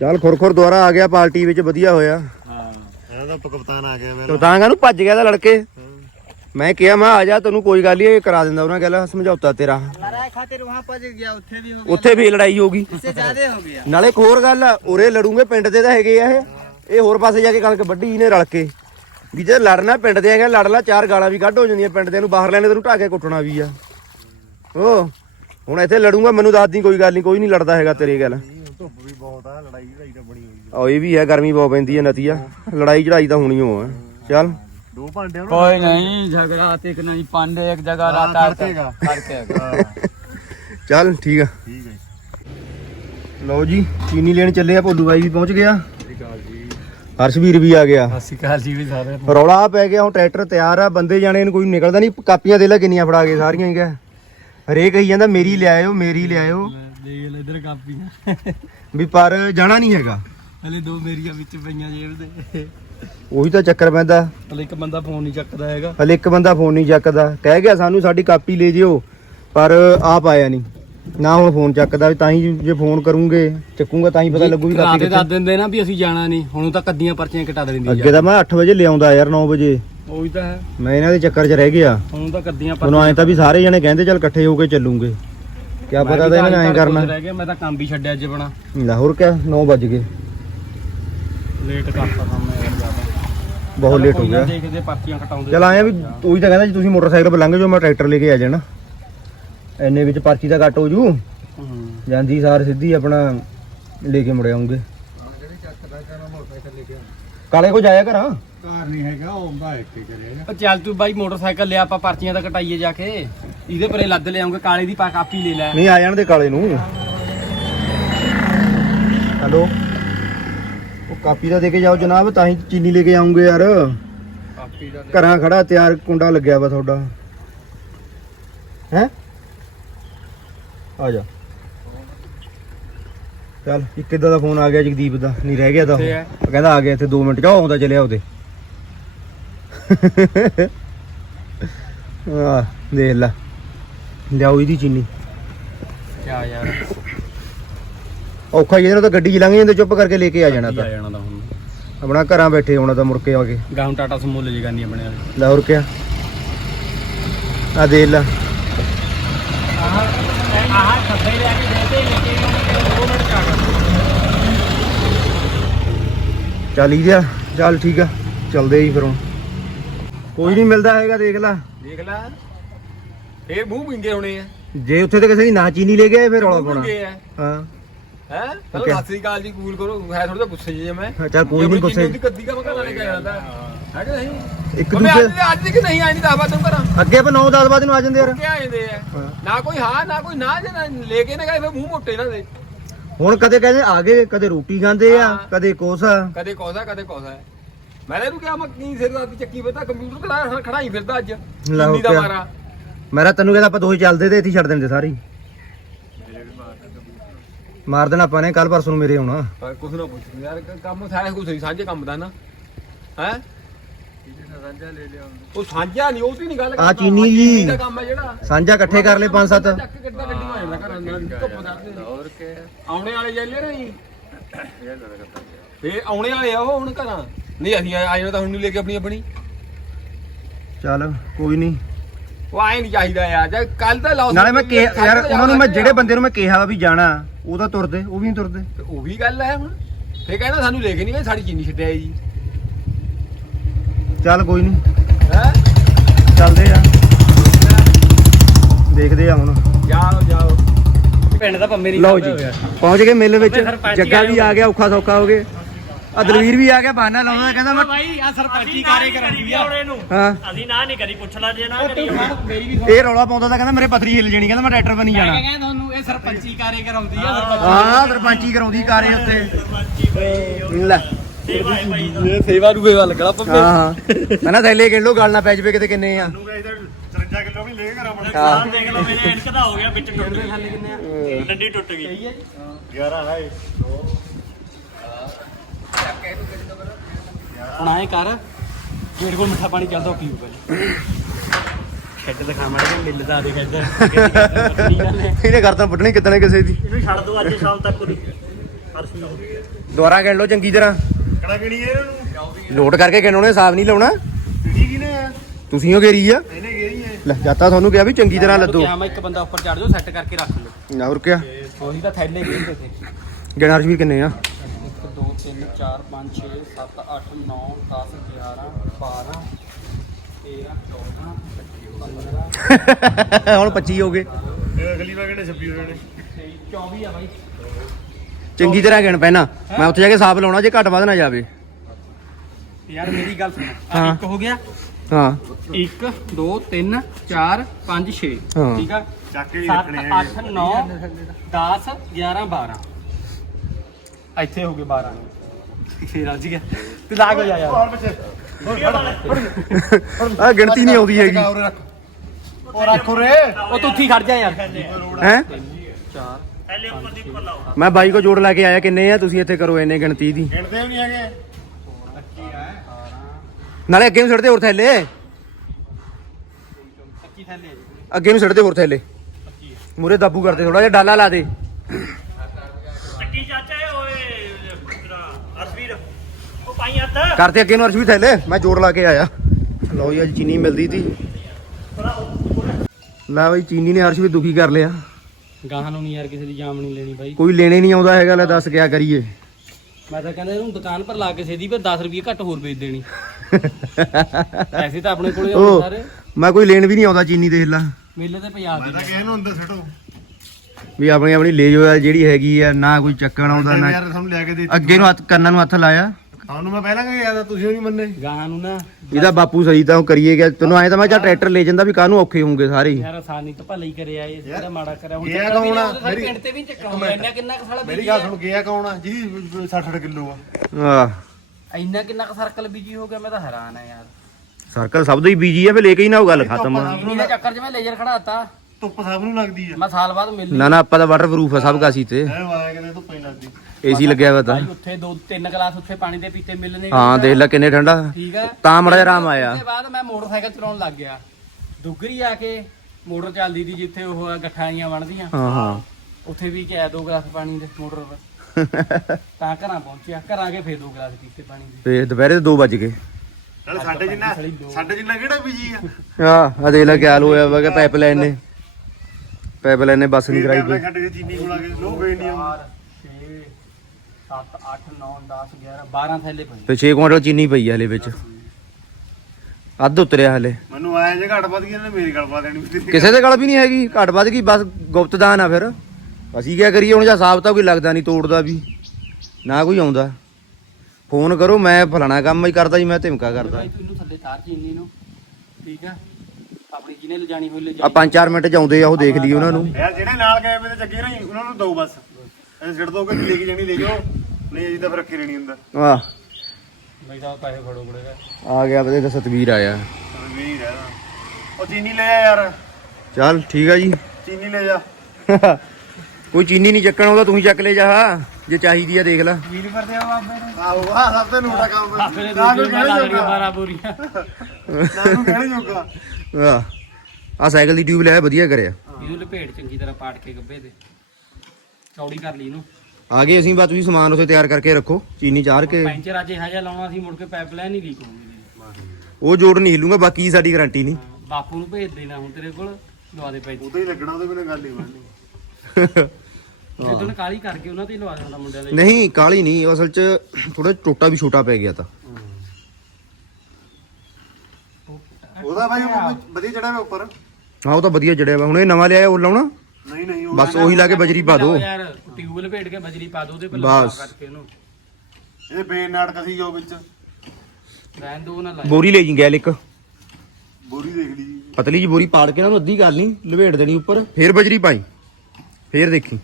ਚੱਲ ਖੁਰਖੁਰ ਦੁਆਰਾ ਆ ਗਿਆ ਪਾਰਟੀ ਵਿੱਚ ਵਧੀਆ ਹੋਇਆ। ਹਾਂ। ਇਹਨਾਂ ਦਾ ਆ ਗਿਆ ਮੇਰਾ ਕਪਤਾਨ ਨੂੰ ਭੱਜ ਗਿਆ ਤਾਂ ਲੜਕੇ। ਮੈਂ ਕਿਹਾ ਮੈਂ ਆ ਜਾ ਤੈਨੂੰ ਕੋਈ ਗੱਲ ਨਹੀਂ ਕਰਾ ਦਿੰਦਾ ਉਹਨਾਂ ਕਹਿੰਦਾ ਸਮਝੌਤਾ ਤੇਰਾ। ਲੜਾਈ ਖਾਤਰ ਵਹਾਂ ਭੱਜ ਗਿਆ ਉੱਥੇ ਵੀ ਹੋ ਗਿਆ। ਉੱਥੇ ਵੀ ਲੜਾਈ ਹੋ ਗਈ। ਇਸੇ ਜ਼ਿਆਦੇ ਹੋ ਗਿਆ। ਨਾਲੇ ਇੱਕ ਹੋਰ ਗੱਲ ਉਰੇ ਲੜੂਗੇ ਪਿੰਡ ਦੇ ਤਾਂ ਹੈਗੇ ਆ ਇਹ। ਇਹ ਹੋਰ ਪਾਸੇ ਜਾ ਕੇ ਕਣਕ ਵੱਢੀ ਇਹਨੇ ਰਲ ਕੇ। ਵੀ ਜੇ ਲੜਨਾ ਪਿੰਡ ਦੇ ਹੈਗਾ ਲੜ ਲੈ ਚਾਰ ਗਾਲਾਂ ਵੀ ਕੱਢ ਹੋ ਜਾਂਦੀਆਂ ਪਿੰਡ ਦੇ ਨੂੰ ਬਾਹਰ ਲੈਣੇ ਤੈਨੂੰ ਢਾ ਕੇ ਕੁੱਟਣਾ ਵੀ ਆ। ਓ ਹੁਣ ਇੱਥੇ ਲੜੂਗਾ ਮੈਨੂੰ ਦੱਸਦੀ ਕੋਈ ਗੱਲ ਨਹੀਂ ਕੋਈ ਨਹੀਂ ਲੜਦਾ ਹੈਗਾ ਤੇਰੇ ਗੱਲ। ਧੁੱਪ ਵੀ ਬਹੁਤ ਆ ਲੜਾਈ ਲੜਾਈ ਤਾਂ ਬਣੀ ਹੋਈ ਆ ਇਹ ਵੀ ਹੈ ਗਰਮੀ ਬਹੁਤ ਪੈਂਦੀ ਹੈ ਨਤੀਆ ਲੜਾਈ ਚੜਾਈ ਤਾਂ ਹੋਣੀ ਓ ਆ ਚੱਲ ਆ ਦੋ ਭਾਂਡੇ ਉਹਨਾਂ कोई नहीं झगड़ा तीक नहीं पांडे एक जगह हाँ, रहता है करकेगा। तो करके ਹਾਂ, ਚੱਲ ਠੀਕ ਆ ਠੀਕ ਹੈ ਲਓ ਜੀ ਚੀਨੀ ਲੈਣ ਚੱਲੇ ਆ ਭੋਲੂ ਬਾਈ ਵੀ ਪਹੁੰਚ ਗਿਆ ਸ੍ਰੀਕਾਲ ਜੀ ਹਰਸ਼ਵੀਰ ਵੀ ਆ ਗਿਆ ਸਤਿ ਸ਼੍ਰੀ ਅਕਾਲ ਜੀ ਵੀ ਸਾਰੇ ਰੌਲਾ ਪੈ ਗਿਆ ਹੁਣ ਟਰੈਕਟਰ ਤਿਆਰ ਆ ਬੰਦੇ ਜਾਣੇ ਨੂੰ ਕੋਈ ਨਿਕਲਦਾ ਨਹੀਂ ਕਾਪੀਆਂ ਦੇ ਲੈ ਕਿੰਨੀਆਂ ਫੜਾ ਕੇ ਸਾਰੀਆਂ ਹੀ ਕਹੇ ਹਰੇਕ ਕਹੀ ਜਾਂਦਾ ਮੇਰੀ ਲਿਆਇਓ ਮੇਰੀ ਲਿਆਇਓ ਦੇਖ ਲੈ ਇਧਰ ਕਾਪੀਆਂ ਵੀ ਪਰ ਜਾਣਾ ਨਹੀਂ ਹੈਗਾ। ਹਲੇ ਦੋ ਮੇਰੀਆਂ ਵਿੱਚ ਪਈਆਂ ਜੇਬ ਦੇ। ਉਹੀ ਤਾਂ ਚੱਕਰ ਪੈਂਦਾ। ਹਲੇ ਇੱਕ ਬੰਦਾ ਫੋਨ ਨਹੀਂ ਚੱਕਦਾ ਹੈਗਾ। ਹਲੇ ਇੱਕ ਬੰਦਾ ਫੋਨ ਨਹੀਂ ਚੱਕਦਾ। ਕਹਿ ਗਿਆ ਸਾਨੂੰ ਸਾਡੀ ਕਾਪੀ ਲੈ ਜਿਓ। ਪਰ ਆਪ ਆਇਆ ਨਹੀਂ। ਨਾ ਹੁਣ ਫੋਨ ਚੱਕਦਾ ਵੀ ਤਾਂ ਹੀ ਜੇ ਫੋਨ ਕਰੂੰਗੇ ਚੱਕੂਗਾ ਤਾਂ ਹੀ ਪਤਾ ਲੱਗੂ ਵੀ ਕਾਪੀ ਰਾਤੇ ਕਿੱਥੇ। ਦੱਸ ਦਿੰਦੇ ਨਾ ਵੀ ਅਸੀਂ ਜਾਣਾ ਨਹੀਂ। ਹੁਣ ਤਾਂ ਕੱਦੀਆਂ ਪਰਚੀਆਂ ਕਟਾ ਦਿੰਦੀ ਅੱਗੇ ਤਾਂ ਮੈਂ 8 ਵਜੇ ਲਿਆਉਂਦਾ ਯਾਰ 9 ਵਜੇ। ਉਹੀ ਤਾਂ ਹੈ। ਮੈਂ ਇਹਨਾਂ ਦੇ ਚੱਕਰ 'ਚ ਰਹਿ ਗਿਆ। ਹੁਣ ਤਾਂ ਕੱਦੀਆਂ ਮੈਨੂੰ ਐਂ ਤਾਂ ਵੀ ਸਾਰੇ ਜਣੇ ਕਹਿੰਦੇ ਚੱਲ ਇਕੱਠੇ ਹੋ ਕੇ ਚੱਲੂਗੇ। ਕਿਆ ਪਤਾ ਤਾਂ ਇਹਨਾਂ ਨੇ ਐਂ ਕਰਨਾ। ਰਹਿ ਗਿਆ ਮੈਂ ਤਾਂ ਕੰਮ ਵੀ ਛੱਡਿਆ ਅੱਜ ਬਣਾ ਲਾਹੌਰ ਕਿਆ 9 ਵੱਜ ਗਏ। ਲੇਟ ਕਰਤਾ ਕੰਮ ਮੈਂ ਯਾਰ ਜ਼ਿਆਦਾ। ਬਹੁਤ ਲੇਟ ਹੋ ਗਿਆ। ਦੇਖਦੇ ਪਰਚੀਆਂ ਕਟਾਉਂਦੇ ਚਲ ਆਇਆ ਵੀ ਉਹੀ ਤਾਂ ਕਹਿੰਦਾ ਜੀ ਤੁਸੀਂ ਮੋਟਰਸਾਈਕਲ 'ਤੇ ਲੰਘ ਜਾਓ ਮੈਂ ਟਰੈਕਟਰ ਲੈ ਕੇ ਆ ਜਾਣਾ। ਐਨੇ ਵਿੱਚ ਪਰਚੀ ਦਾ ਕੱਟ ਹੋ ਜੂ। ਹੂੰ। ਜਾਂਦੀ ਸਾਰ ਸਿੱਧੀ ਆਪਣਾ ਲੈ ਕੇ ਮੁੜ ਆਉਂਗੇ। ਕਾਲੇ ਕੋ ਜਾਇਆ ਕਰਾਂ? ਘਰ ਨਹੀਂ ਹੈਗਾ ਉਹ ਆਉਂਦਾ ਇੱਕ ਹੀ ਕਰਿਆ ਉਹ ਚੱਲ ਤੂੰ ਬਾਈ ਮੋਟਰਸਾਈਕਲ ਲਿਆ ਆਪਾਂ ਪਰਚੀਆਂ ਤਾਂ ਕਟਾਈਏ ਜਾ ਕੇ। ਇਹਦੇ ਪਰੇ ਲੱਦ ਲਿਆਉਂਗੇ ਕਾਲੇ ਦੀ ਪਾ ਕਾਪੀ ਲੈ ਲੈ। ਨਹੀਂ ਆ ਜਾਣ ਦੇ ਕਾਲੇ ਨੂੰ। ਹੈਲੋ? ਉਹ ਕਾਪੀ ਦਾ ਦੇ ਕੇ ਜਾਓ ਜਨਾਬ ਤਾਂ ਹੀ ਚੀਨੀ ਲੈ ਕੇ ਆਉਂਗੇ ਯਾਰ। ਕਾਪੀ ਦਾ ਘਰਾਂ ਖੜਾ ਤਿਆਰ ਕੁੰਡਾ ਲੱਗਿਆ ਵਾ ਤੁਹਾਡਾ। ਹੈ? ਆ ਜਾ। ਚੱਲ ਇੱਕ ਇਦਾਂ ਦਾ ਫੋਨ ਆ ਗਿਆ ਜਗਦੀਪ ਦਾ ਨਹੀਂ ਰਹਿ ਗਿਆ ਤਾਂ ਉਹ ਕਿੱਥੇ ਹੈ? ਉਹ ਕਹਿੰਦਾ ਆ ਗਿਆ ਇੱਥੇ 2 ਮਿੰਟ ਉਹ ਆਉਂਦਾ ਚੱਲਿਆ ਉਹਦੇ ਆ ਦੇਖ ਲੈ ਲਿਆਓ ਇਹਦੀ ਚੀਨੀ ਕਿਆ ਯਾਰ ਔਖਾ ਜਿਹਨਾਂ ਤਾਂ ਗੱਡੀ ਚ ਲੰਘ ਜਾਂਦੇ ਚੁੱਪ ਕਰਕੇ ਲੈ ਕੇ ਆ ਜਾਣਾ ਤਾਂ ਆ ਜਾਣਾ ਤਾਂ ਹੁਣ ਆਪਣਾ ਘਰਾਂ ਬੈਠੇ ਹੋਣਾ ਤਾਂ ਮੁੜ ਕੇ ਆ ਕੇ ਗਾਉਂ ਟਾਟਾ ਸਮੂਹ ਲੈ ਜਗਾਨੀ ਆਪਣੇ ਵਾਲੇ ਲਾਹੌਰ ਕਿਆ ਆ ਦੇਖ ਲੈ ਆਹ ਆਹ ਖੱਬੇ ਲੈ ਕੇ ਦੇਤੇ ਲੈ ਕੇ ਦੋ ਮਿੰਟ ਚਾਹ ਚੱਲ ਹੀ ਗਿਆ ਚੱਲ ਠੀਕ ਆ ਚੱਲਦੇ ਹੀ ਫਿਰ ਹੁਣ। ਕੋਈ ਨਹੀਂ ਮਿਲਦਾ ਹੈਗਾ ਦੇਖ ਲੈ। ਦੇਖ ਲੈ। ਫੇਰ ਮੂੰਹ ਪਿੰਗੇ ਹੋਣੇ ਆ। ਜੇ ਉੱਥੇ ਤੇ ਕਿਸੇ ਦੀ ਨਾ ਚੀਨੀ ਲੈ ਗਿਆ ਫਿਰ ਰੌਲਾ ਪਾਉਣਾ। ਹਾਂ। ਹੈ? ਚਲੋ. ਸਤਿ ਸ੍ਰੀ ਅਕਾਲ ਜੀ ਕੂਲ ਕਰੋ। ਹੈ ਥੋੜਾ ਜਿਹਾ ਗੁੱਸੇ ਜਿਹਾ ਮੈਂ। ਹਾਂ, ਚੱਲ ਕੋਈ ਨਹੀਂ ਗੁੱਸੇ। ਦੀ ਕੱਦੀ ਕਾ ਮਗਾ ਲੈ ਕੇ ਜਾਂਦਾ। ਹੈ ਕਿ ਨਹੀਂ? ਇੱਕ ਮੈਂ ਦੂਜੇ ਅੱਜ ਦੀ- ਅੱਜ ਦੀ ਕਿ ਨਹੀਂ ਆਈ ਨਹੀਂ ਦੱਸਵਾ ਤੂੰ ਕਰਾਂ ਅੱਗੇ ਆਪਾਂ 9 10 ਵਜੇ ਨੂੰ ਆ ਜਾਂਦੇ ਯਾਰ। ਕਿ ਆ ਜਾਂਦੇ ਆ। ਹਾਂ। ਨਾ ਕੋਈ ਹਾਂ ਨਾ ਕੋਈ ਨਾ ਜੇ ਨਾ ਲੈ ਕੇ ਨਾ ਗਏ ਫਿਰ ਮੂੰਹ ਮੋਟੇ ਨਾ ਦੇ। ਹੁਣ ਕਦੇ ਕਹਿੰਦੇ ਆ ਗਏ ਕਦੇ ਰੋਟੀ ਖਾਂਦੇ ਆ ਹਾਂ। ਕਦੇ ਕੋਸਾ ਕਦੇ ਕੋਸਾ ਕਦੇ ਕੋਸਾ ਮੈਂ ਇਹਨੂੰ ਕਿਹਾ ਮੈਂ ਕੀ ਸਿਰ ਰਾਤੀ ਚੱਕੀ ਫਿਰਦਾ ਕੰਪਿਊਟਰ ਖੜਾ ਖੜਾਈ ਫਿਰਦਾ ਅੱਜ ਲਓ ਦਾ ਕਿਆ। ਮਾਰਾ ਮੇਰਾ ਤੈਨੂੰ ਕਹਿੰਦਾ ਆਪਾਂ ਦੋਹੇ ਚੱਲਦੇ ਤੇ ਇੱਥੇ ਹੀ ਛੱਡ ਦਿੰਦੇ ਸਾਰੇ ਹੀ। ਮਾਰ ਦੇਣਾ ਆਪਾਂ ਨੇ ਕੱਲ ਪਰਸੋਂ ਨੂੰ ਮੇਰੇ ਆਉਣਾ ਪਰ ਕੁਛ ਨਾ ਪੁੱਛ ਯਾਰ ਕ- ਕੰਮ ਸਾਰਾ ਕੁਛ ਹੀ ਸਾਂਝੇ ਕੰਮ ਦਾ ਨਾ ਹੈ ਉਹ ਸਾਂਝਾ ਨਹੀਂ ਉਹ ਤੇ ਨਹੀਂ ਗੱਲ ਕਰਦਾ, ਚੀਨੀ ਜੀ। ਦਾ ਕੰਮ ਹੈ ਜਿਹੜਾ। ਸਾਂਝਾ ਇਕੱਠੇ ਕਰ ਲੈ ਪੰਜ ਸੱਤ। ਚੱਕ ਕੇ ਗੱਡਾ ਗੱਡੀ ਮਾਰ ਜਾਂਦਾ ਘਰਾਂ ਨਾਲ ਧੁੱਪ ਦਾ ਹੋਰ ਕੀ? ਆਉਣੇ ਵਾਲੇ ਜੈਲੇ ਨਹੀਂ ਫੇਰ ਆਉਣੇ ਵਾਲੇ ਆ ਉਹ ਹੁਣ ਘਰਾਂ। ਨਹੀਂ ਅਸੀਂ ਆ ਜਾਣਾ ਤਾਂ ਹੁਣ ਨਹੀਂ ਲੈ ਕੇ ਆਪਣੀ ਆਪਣੀ। ਚੱਲ ਕੋਈ ਨਹੀਂ। ਉਹ ਆਏ ਨਹੀਂ ਚਾਹੀਦਾ ਯਾਰ ਜੇ ਕੱਲ ਤਾਂ ਲਾਓ ਨਾਲੇ ਮੈਂ ਕਿਹਾ ਯਾਰ ਉਹਨਾਂ ਨੂੰ ਮੈਂ ਜਿਹੜੇ ਬੰਦੇ ਨੂੰ ਮੈਂ ਕਿਹਾ ਵਾ ਵੀ ਜਾਣਾ ਉਹ ਤਾਂ ਤੁਰਦੇ ਉਹ ਵੀ ਨਹੀਂ ਤੁਰਦੇ। ਉਹ ਵੀ ਗੱਲ ਹੈ ਹੁਣ। ਫੇਰ ਕਹਿੰਦਾ ਸਾਨੂੰ ਲੈ ਕੇ ਨਹੀਂ ਗਏ ਸਾਡੀ ਚੀਨੀ ਛੱਡਿਆ ਜੀ। ਚੱਲ ਕੋਈ ਨਹੀਂ ਹੈ? ਚੱਲਦੇ ਆ। ਦੇਖਦੇ ਆ ਹੁਣ। ਜਾਓ ਜਾਓ। ਪਿੰਡ ਦਾ ਪੰਮੇ ਨਹੀਂ ਲਓ ਜੀ ਪਹੁੰਚ ਗਏ ਮੇਲੇ ਵਿੱਚ। ਸਰਪੰਚ ਜੱਗਾ ਵੀ ਆ ਗਿਆ ਔਖਾ ਸੌਖਾ ਹੋ ਗਏ ਆ ਦਲਵੀਰ ਵੀ ਆ ਗਿਆ ਬਹਾਨਾ ਲਾਉਂਦਾ ਕਹਿੰਦਾ ਮੈਂ ਭਾਈ ਆ ਸਰਪੰਚੀ ਕਾਰੇ ਕਰਾਂਦੀ ਆ। ਹਾਂ। ਅਸੀਂ ਨਾ ਨਹੀਂ ਕਰੀ ਪੁੱਛ ਲਾ ਜੇ ਨਾ ਕਰੀ ਮੇਰੀ ਵੀ ਇਹ ਰੌਲਾ ਪਾਉਂਦਾ ਤਾਂ ਕਹਿੰਦਾ ਮੇਰੇ ਪਤਰੀ ਹਿੱਲ ਜਣੀ ਕਹਿੰਦਾ ਮੈਂ ਟਰੈਕਟਰ 'ਤੇ ਨਹੀਂ ਜਾਣਾ ਕਹਿੰਦਾ ਤੁਹਾਨੂੰ ਇਹ ਸਰਪੰਚੀ ਕਾਰੇ ਕਰਾਉਂਦੀ ਆ ਹਾਂ ਸਰਪੰਚੀ ਕਰਾਉਂਦੀ ਕਾਰੇ ਉੱਤੇ। ਲੈ। ਇਹ ਸੇਵਾ ਨੂੰ ਹਾਂ ਹਾਂ। ਥੈਲੇ ਕਿਲੋ ਗੱਲ ਨਾ ਪੈ ਜਵੇ ਕਿਤੇ ਕਿੰਨੇ ਆ। ਨੂੰ ਕਹਿੰਦਾ 53 ਕਿਲੋ ਵੀ ਲੈ ਕੇ ਕਰਾਂ ਹਾਂ ਦੇਖ ਲਓ ਮੇਰੇ ਇਨਕ ਦਾ ਹੋ ਗਿਆ ਵਿੱਚ ਟੁੱਟ ਗਏ ਥੱਲੇ ਕਿੰਨੇ ਆ? ਡੰਡੀ ਟੁੱਟ ਗਈ। 11 ਹੈ ਹੁਣ ਆਏ ਕਰ ਗੇਟ ਕੋਲ ਮਿੱਠਾ ਪਾਣੀ ਚੱਲਦਾ ਉਹ ਪੀਊ ਪਹਿਲੇ। ਖੱਡ ਦਿਖਾ ਮਾੜੇ ਮਿਲ ਦਾ ਦੇ ਖੱਡ। ਇਹਨੇ ਕਰਤਾ ਵੱਢਣੀ ਕਿਤਨੇ ਕਿਸੇ ਦੀ। ਇਹਨੂੰ ਛੱਡ ਦੋ ਅੱਜ ਸ਼ਾਮ ਤੱਕ ਉਹਦੀ। ਅਰਸ਼ ਨੂੰ ਦੁਬਾਰਾ ਗਿਣ ਲਓ ਚੰਗੀ ਤਰ੍ਹਾਂ। ਕਿਹੜਾ ਕਿਹੜੀ ਹੈ ਇਹਨੂੰ ਲੋਡ ਕਰਕੇ ਗਿਣੋ ਨੇ? ਹਿਸਾਬ ਨਹੀਂ ਲਾਉਣਾ। ਕਿਹੜੀ ਕੀ ਨੇ ਤੁਸੀਂ ਉਹ ਗੇਰੀ ਆ। ਇਹਨੇ ਗਈ ਹੈ ਲੈ ਜਾਤਾ ਤੁਹਾਨੂੰ ਕਿਹਾ ਵੀ ਚੰਗੀ ਤਰ੍ਹਾਂ ਲੱਦੋ। ਕਿਹਾ ਮੈਂ ਇੱਕ ਬੰਦਾ ਉੱਪਰ ਚੜ ਜਾਓ ਸੈੱਟ ਕਰਕੇ ਰੱਖ ਲਓ। ਨਾ ਹੋਰ ਕਿਆ? ਉਹੀ ਤਾਂ ਥੈਲੇ ਕਹਿੰਦੇ ਤੇ ਗਿਣ ਅਰਸ਼ਵੀਰ ਕਿੰਨੇ ਆ? 1 2 3 4 5 6 7 8 9 10 11 12 13 14 15 ਹੁਣ 25 ਹੋ ਗਏ। ਅਗਲੀ ਵਾਰ ਕਿਹੜੇ 26 ਹੋਏ ਨੇ 24 ਆ ਬਾਈ। ਚੰਗੀ ਤਰ੍ਹਾਂ ਗਿਣ ਪਹਿਲਾਂ ਮੈਂ ਉੱਥੇ ਜਾ ਕੇ ਹਿਸਾਬ ਲਾਉਣਾ ਜੇ ਘੱਟ ਵੱਧ ਨਾ ਜਾਵੇ। ਯਾਰ ਮੇਰੀ ਗੱਲ ਸੁਣ। ਹਾਂ। ਆ ਇੱਕ ਹੋ ਗਿਆ। ਹਾਂ। 1 2 3 4 5 6 ਹਾਂ। ਠੀਕ ਆ? ਚੱਕ ਕੇ ਹੀ 7 ਰੱਖਣੇ ਆ 8 9 10 11 12 ਇੱਥੇ ਹੋ ਗਏ 12 ਫੇਰ ਅੱਜ ਗਿਆ। ਤੂੰ ਲਾ ਕੇ ਜਾ ਯਾਰ। ਆ ਗਿਣਤੀ ਨਹੀਂ ਆਉਂਦੀ ਹੈਗੀ। ਉਹ ਰੱਖ। ਉਹ ਰੱਖੋ ਰੇ ਉਹ ਤੂੰ ਉੱਥੇ ਹੀ ਖੜ ਜਾ ਯਾਰ। ਹੈ? 4 ਥੈਲੇ ਉੱਪਰ ਦੀ ਉੱਪਰ ਲਾਓ। ਮੈਂ ਬਾਈ ਕੋ ਜੋੜ ਲੈ ਕੇ ਆਇਆ ਕਿੰਨੇ ਆ? ਤੁਸੀਂ ਇੱਥੇ ਕਰੋ ਇੰਨੇ ਗਿਣਤੀ ਦੀ। ਗਿਣਦੇ ਵੀ ਨਹੀਂ ਹੈਗੇ। ਨਾਲੇ ਅੱਗੇ ਨੂੰ ਛੱਡਦੇ ਹੋਰ ਥੈਲੇ। 25 ਥੱਲੇ ਆ ਜੀ ਅੱਗੇ ਨੂੰ ਛੱਡਦੇ ਹੋਰ ਥੈਲੇ। ਮੂਰੇ ਦਾਬੂ ਕਰਦੇ ਥੋੜਾ ਜਿਹਾ ਡਾਲਾ ਲਾ ਦੇ। ਚੱਕੀ ਚਾਚਾ ਓਏ ਅਰਸ਼ਵੀਰ ਉਹ ਪਾਈ ਹੱਥ। ਕਰਤੇ ਅੱਗੇ ਨੂੰ ਅਰਸ਼ ਵੀ ਥੈਲੇ ਮੈਂ ਜੋੜ ਲਾ ਕੇ ਆਇਆ। ਲਓ ਜੀ ਅੱਜ ਚੀਨੀ ਮਿਲਦੀ ਤੀ। ਲੈ ਬਈ ਚੀਨੀ ਨੇ ਅਰਸ਼ ਵੀ ਦੁਖੀ ਕਰ ਲਿਆ। ਗਾਹਾਂ ਨੂੰ ਨਹੀਂ ਯਾਰ ਕਿਸੇ ਦੀ ਜਾਮ ਨਹੀਂ ਲੈਣੀ ਬਾਈ। ਕੋਈ ਲੈਣੇ ਨਹੀਂ ਆਉਂਦਾ ਹੈਗਾ ਲੈ ਦੱਸ ਕਿਆ ਕਰੀਏ। ਮੈਂ ਤਾਂ ਕਹਿੰਦਾ ਇਹਨੂੰ ਦੁਕਾਨ ਪਰ ਲਾ ਕੇ ਸੇਦੀ ਪਰ 10 ਰੁਪਏ ਘੱਟ ਹੋਰ ਵੇਚ ਦੇਣੀ। ਪੈਸੇ ਤਾਂ ਆਪਣੇ ਕੋਲੇ ਹੋਣ ਉਹ ਸਾਰੇ। ਮੈਂ ਕੋਈ ਲੈਣ ਵੀ ਨਹੀਂ ਆਉਂਦਾ ਚੀਨੀ ਦੇਖ ਲਾ। ਮੇਲੇ ਤੇ ਪੰਜਾਬ ਮੈਂ ਦੀ ਤਾਂ ਕਿਸੇ ਨੂੰ ਅੰਦਰ ਸਿੱਟੋ ਵੀ ਆਪਣੀ ਆਪਣੀ ਲੈ ਜੋ ਆ ਜਿਹੜੀ ਹੈਗੀ ਆ ਨਾ ਕੋਈ ਚੱਕਣ ਆਉਂਦਾ ਨਾ ਯਾਰ ਤੁਹਾਨੂੰ ਲਿਆ ਕੇ ਦੇ ਅੱਗੇ ਨੂੰ ਹੱਥ ਕੰਨਾਂ ਨੂੰ ਹੱਥ ਲਾਇਆ। ਤੁਹਾਨੂੰ ਮੈਂ ਪਹਿਲਾਂ ਕਿਹਾ ਤਾਂ ਤੁਸੀਂ ਨਹੀਂ ਮੰਨੇ। ਗਾਹਾਂ ਨੂੰ ਨਾ ਇਹਦਾ ਬਾਪੂ ਸਹੀ ਤਾਂ ਉਹ ਕਰੀਏ ਗਿਆ। ਤੈਨੂੰ ਐ ਤਾਂ ਮੈਂ ਚਾ ਟਰੈਕਟਰ ਲੈ ਜਾਂਦਾ ਵੀ ਕਾਹਨੂੰ ਔਖੇ ਹੋਣਗੇ ਸਾਰੇ ਹੀ। ਯਾਰ ਆਸਾਨੀ ਤਾਂ ਭਲਾ ਹੀ ਕਰਿਆ ਇਹ ਜਿਹੜਾ ਮਾੜਾ ਕਰਿਆ। ਹੁਣ ਇਹ ਚੱਕਰ ਵੀ ਕੌਣ ਆ? ਨਹੀਂ ਉਹਦੇ ਮੇਰੀ- ਪਿੰਡ ਤੇ ਵੀ ਨੀ ਚੱਕਰ ਹੁੰਦਾ ਇੰਨਾ ਕਿੰਨਾ ਕੁ ਸਾਲਾ ਮੇਰੀ ਗੱਲ ਸੁਣ ਗਿਆ ਕੌਣ ਆ? ਜਿਹਦੀ 60 ਕਿਲੋ ਆ। ਆਹ। ਇੰਨਾ ਕਿੰਨਾ ਕੁ ਸਰਕਲ ਬੀਜੀ ਹੋ ਗਿਆ ਮੈਂ ਤਾਂ ਹੈਰਾਨ ਆ ਯਾਰ। ਸਰਕਲ ਸਭ ਦਾ ਹੀ ਬੀਜੀ ਆ ਫੇ ਲੈ ਕੇ ਹੀ ਨਾ ਉਹ ਗੱਲ ਖਤਮ ਇਹਨੇ ਚੱਕਰ 'ਚ ਮੈਂ ਲੇਜ਼ਰ ਖੜਾਤਾ। ਧੁੱਪ ਸਭ ਨੂੰ ਲੱਗਦੀ ਆ। ਮੈਂ ਸਾਲ ਬਾਅਦ ਮਿਲਣੀ ਨਾ ਨਾ ਆਪਾਂ ਤਾਂ ਵਾਟਰ ਪ੍ਰੂਫ ਆ ਸਭ ਕਾਸੀ ਤੇ। ਐ ਵਾਇਆ ਕਿਤੇ ਧੁੱਪ ਹੀ ਲੱਗਦੀ। ਏਸੀ ਲੱਗਿਆ ਵਾ ਤਾਂ। ਭਾਈ ਉੱਥੇ ਦੋ ਤਿੰਨ ਗਲਾਸ ਉੱਥੇ ਪਾਣੀ ਦੇ ਪੀਤੇ ਮਿਲਨੇ ਹਾਂ ਦੇਖ ਲੈ ਕਿੰਨੇ ਠੰਡਾ। ਠੀਕ ਹੈ ਤਾਂ ਮੜਾ ਆਰਾਮ ਆਇਆ। ਉਹਦੇ ਬਾਅਦ ਮੈਂ ਮੋਟਰਸਾਈਕਲ ਚਲਾਉਣ ਲੱਗ ਗਿਆ। ਦੁੱਗਰੀ ਆ ਕੇ ਮੋਟਰ ਚੱਲਦੀ ਦੀ ਜਿੱਥੇ ਉਹ ਆ ਗੱਠਾਂ ਬਣਦੀਆਂ। ਹਾਂ ਹਾਂ। ਉੱਥੇ ਵੀ ਕਿਹਾ ਦੋ ਗਲਾਸ ਪਾਣੀ ਦੇ ਮੋਟਰ [LAUGHS] ਤਾਂ ਘਰਾਂ ਪਹੁੰਚਿਆ। ਘਰਾਂ ਕੇ ਫੇਰ ਦੋ ਗਲਾਸ ਪੀਤੇ ਪਾਣੀ ਦੇ। ਤੇ ਦੁਪਹਿਰੇ 2 ਵੱਜ ਗਏ। ਨਾਲ ਸਾਡੇ ਜਿੰਨਾ ਸਾਡੇ ਜਿੰਨਾ ਕਿਹੜਾ ਬੀਜੀ ਆ? ਆ ਆ ਦੇਖ ਲੈ ਕਿਆ ਹੋਇਆ ਵਾ ਕਿ ਪਾਈਪਲਾਈਨ ਨੇ। ਪਾਈਪਲਾਈਨ ਨੇ ਬੱਸ ਨਹੀਂ ਕਰਾਈ ਕੋਈ। ਛੱਡ ਕੇ ਚੀਨੀ ਕੋਲ ਆ ਕੇ ਲੋ ਵੇਚ ਨਹੀਂ ਆਉਂਦਾ 6 7 8 9 10 11 12 ਥੈਲੇ ਪਏ ਤੇ 6 ਕੁਇੰਟਲ ਚੀਨੀ ਪਈ ਆ ਹਲੇ ਵਿੱਚ। ਅੱਧ ਉਤਰਿਆ ਹਲੇ। ਮੈਨੂੰ ਆਇਆ ਜੇ ਘਟ ਵੱਧ ਗਿਆ ਨੇ ਮੇਰੀ ਗੱਲ ਪਾ ਦੇਣੀ ਕਿਸੇ ਦੇ ਗਲ ਵੀ ਨਹੀਂ ਹੈਗੀ ਘੱਟ ਵੱਧ ਗਈ ਬਸ ਗੁਪਤਦਾਨ ਆ ਫਿਰ। ਅਸੀਂ ਕੀ ਕਰੀਏ ਹੁਣ ਜਾਂ ਸਾਫ਼ ਤਾਂ ਕੋਈ ਲੱਗਦਾ ਨਹੀਂ ਤੋੜਦਾ ਵੀ ਨਾ ਕੋਈ ਆਉਂਦਾ। ਫੋਨ ਕਰੋ ਮੈਂ ਫਲਾਣਾ ਕੰਮ ਹੀ ਕਰਦਾ ਜੀ ਮੈਂ ਧਮਕਾ ਕਰਦਾ। ਭਾਈ ਤੂੰ ਇਹਨੂੰ ਥੱਲੇ ਤਾਰ ਚੀਨੀ ਨੂੰ ਠੀਕ ਆ? ਆਪਣੀ ਜਿਹਨੇ ਲਿਜਾਣੀ ਹੋਈ ਆ ਲਿਜਾਣੀ 5-4 ਮਿੰਟ ਚ ਆਉਂਦੇ ਆ ਉਹ ਦੇਖ ਲਈ ਉਹਨਾਂ ਨੂੰ। ਯਾਰ ਜਿਹੜੇ ਨਾਲ ਗਏ ਵੇ ਤੇ ਚੱਗੇ ਨਹੀਂ ਉਹਨਾਂ ਨੂੰ ਦੋ ਬਸ। ਐ ਸਿੱਟ ਦੋ ਕਿ ਲੈ ਕੇ ਜਾਣੀ ਲੈ ਜਾਓ। ਨਹੀਂ ਅਜੀ ਤਾਂ ਫਿਰ ਰੱਖੀ ਲੈਣੀ ਹੁੰਦਾ। ਆਹ ਬਈ ਸਾਹਿਬ ਪੈਸੇ ਫੜੋ ਬੜੇਗਾ ਆ ਗਿਆ ਬਦੇ ਸਤਵੀਰ ਆਇਆ। ਵੀ ਰਹਿਣਾ ਉਹ ਚੀਨੀ ਲੈ ਆ ਯਾਰ। ਚੱਲ ਠੀਕ ਆ ਜੀ। ਚੀਨੀ ਲੈ ਜਾ। ਕੋਈ ਚੀਨੀ ਨਹੀਂ ਚੱਕਣ ਆਉਂਦਾ ਤੂੰ ਹੀ ਚੱਕ ਲੈ ਜਾ। ਜੇ ਚਾਹੀਦੀ ਆ ਦੇਖ ਲੈ। ਵੀਰ ਕਰਦੇ ਆ ਬਾਬੇ ਨੂੰ। ਆਹੋ ਆ ਸਭ ਤੋਂ ਨੂੜਾ ਕੰਮ। ਬਾਬੇ ਨੇ ਨਾ ਦੋ ਕੋਈ ਕਿਲੋ ਲਾ ਕਹਿਣੇ ਦੇਣੀਆਂ ਜੋਗਾ 12 ਬੋਰੀਆਂ। ਨਾ ਕੋਈ ਕਹਿਣੇ ਜੋਗਾ? ਆ ਆ ਸਾਈਕਲ ਦੀ ਟਿਊਬ ਲਿਆ ਵਧੀਆ ਕਰਿਆ। ਇਹਨੂੰ ਲਪੇਟ ਚੰਗੀ ਤਰ੍ਹਾਂ ਪਾੜ ਕੇ ਗੱਬੇ ਤੇ। ਚੌੜੀ ਕਰ ਲਈ ਇਹਨੂੰ। ਆ ਗਏ ਅਸੀਂ ਬਾ ਤੁਸੀਂ ਸਮਾਨ ਉਸੇ ਤਿਆਰ ਕਰਕੇ ਰੱਖੋ ਚੀਨੀ ਚਾਰ ਕੇ। ਪੈਂਚਰ ਅੱਜ ਇਹੋ ਜਿਹਾ ਲਾਉਣਾ ਸੀ ਮੁੜ ਕੇ ਪਾਈਪਲਾਈਨ ਨਹੀਂ ਲੀਕ ਹੋਊਗੀ ਉਹ ਜੋੜ ਨਹੀਂ ਹਿੱਲੂਗਾ ਬਾਕੀ ਸਾਡੀ ਗਾਰੰਟੀ ਨਹੀਂ। ਬਾਪੂ ਨੂੰ ਭੇਜ ਦੇਣਾ ਹੁਣ ਤੇਰੇ ਕੋਲ ਲਵਾ ਦੇ ਪੈਂਚਰ। ਉਦੋਂ ਹੀ ਲੱਗਣਾ ਉਹਦੇ ਬਿਨਾਂ ਗੱਲ ਹੀ ਬਣਨੀ ਜਦੋਂ ਕਾਲੀ ਕਰਕੇ ਉਹਨਾਂ ਤੇ ਹੀ ਲਵਾ ਦੇਣਾ ਮੁੰਡਿਆਂ ਦੇ ਨਹੀਂ ਕਾਲੀ ਨਹੀਂ ਅਸਲ 'ਚ ਥੋੜਾ ਟੋਟਾ ਵੀ ਛੋਟਾ ਪੈ ਗਿਆ ਤਾਂ। ਉਹਦਾ ਭਾਈ ਉਹ ਵਧੀਆ ਚੜਾ ਮੈਂ ਉੱਪਰ। ਹਾਂ ਉਹ ਤਾਂ ਵਧੀਆ ਜੜਿਆ ਵਾ ਹੁਣ ਇਹ ਨਵਾਂ ਲਿਆਇਆ ਉਹ ਲਾਉਣਾ? ਨਹੀਂ ਨਹੀਂ ਉਹ ਬਸ ਉਹੀ ਲਾ ਕੇ ਬਜਰੀ ਪਾ ਦੋ ਯਾਰ ਟਿਊਬ ਲਪੇਟ ਕੇ ਬਜਰੀ ਪਾ ਦੋ ਉਹਦੇ ਪਰ ਬਸ। ਕਰਕੇ ਉਹਨੂੰ ਇਹਦੇ ਬੇਨ ਨਾਟਕ ਸੀ ਜੋ ਵਿੱਚ। ਰਹਿਣ ਦੋ ਨਾ ਲਾਈ। ਬੋਰੀ ਲੈ ਜੀ ਗੈਲ ਇੱਕ। ਬੋਰੀ ਦੇਖ ਲਈ। ਜੀ। ਪਤਲੀ ਜੀ ਬੋਰੀ ਪਾੜ ਕੇ ਨਾ ਉਹਨੂੰ ਅੱਧੀ ਕਰ ਲਈ ਲਵੇਟ ਦੇਣੀ ਉੱਪਰ। ਫੇਰ ਬਜਰੀ ਪਾਈ। ਫੇਰ ਦੇਖੀ।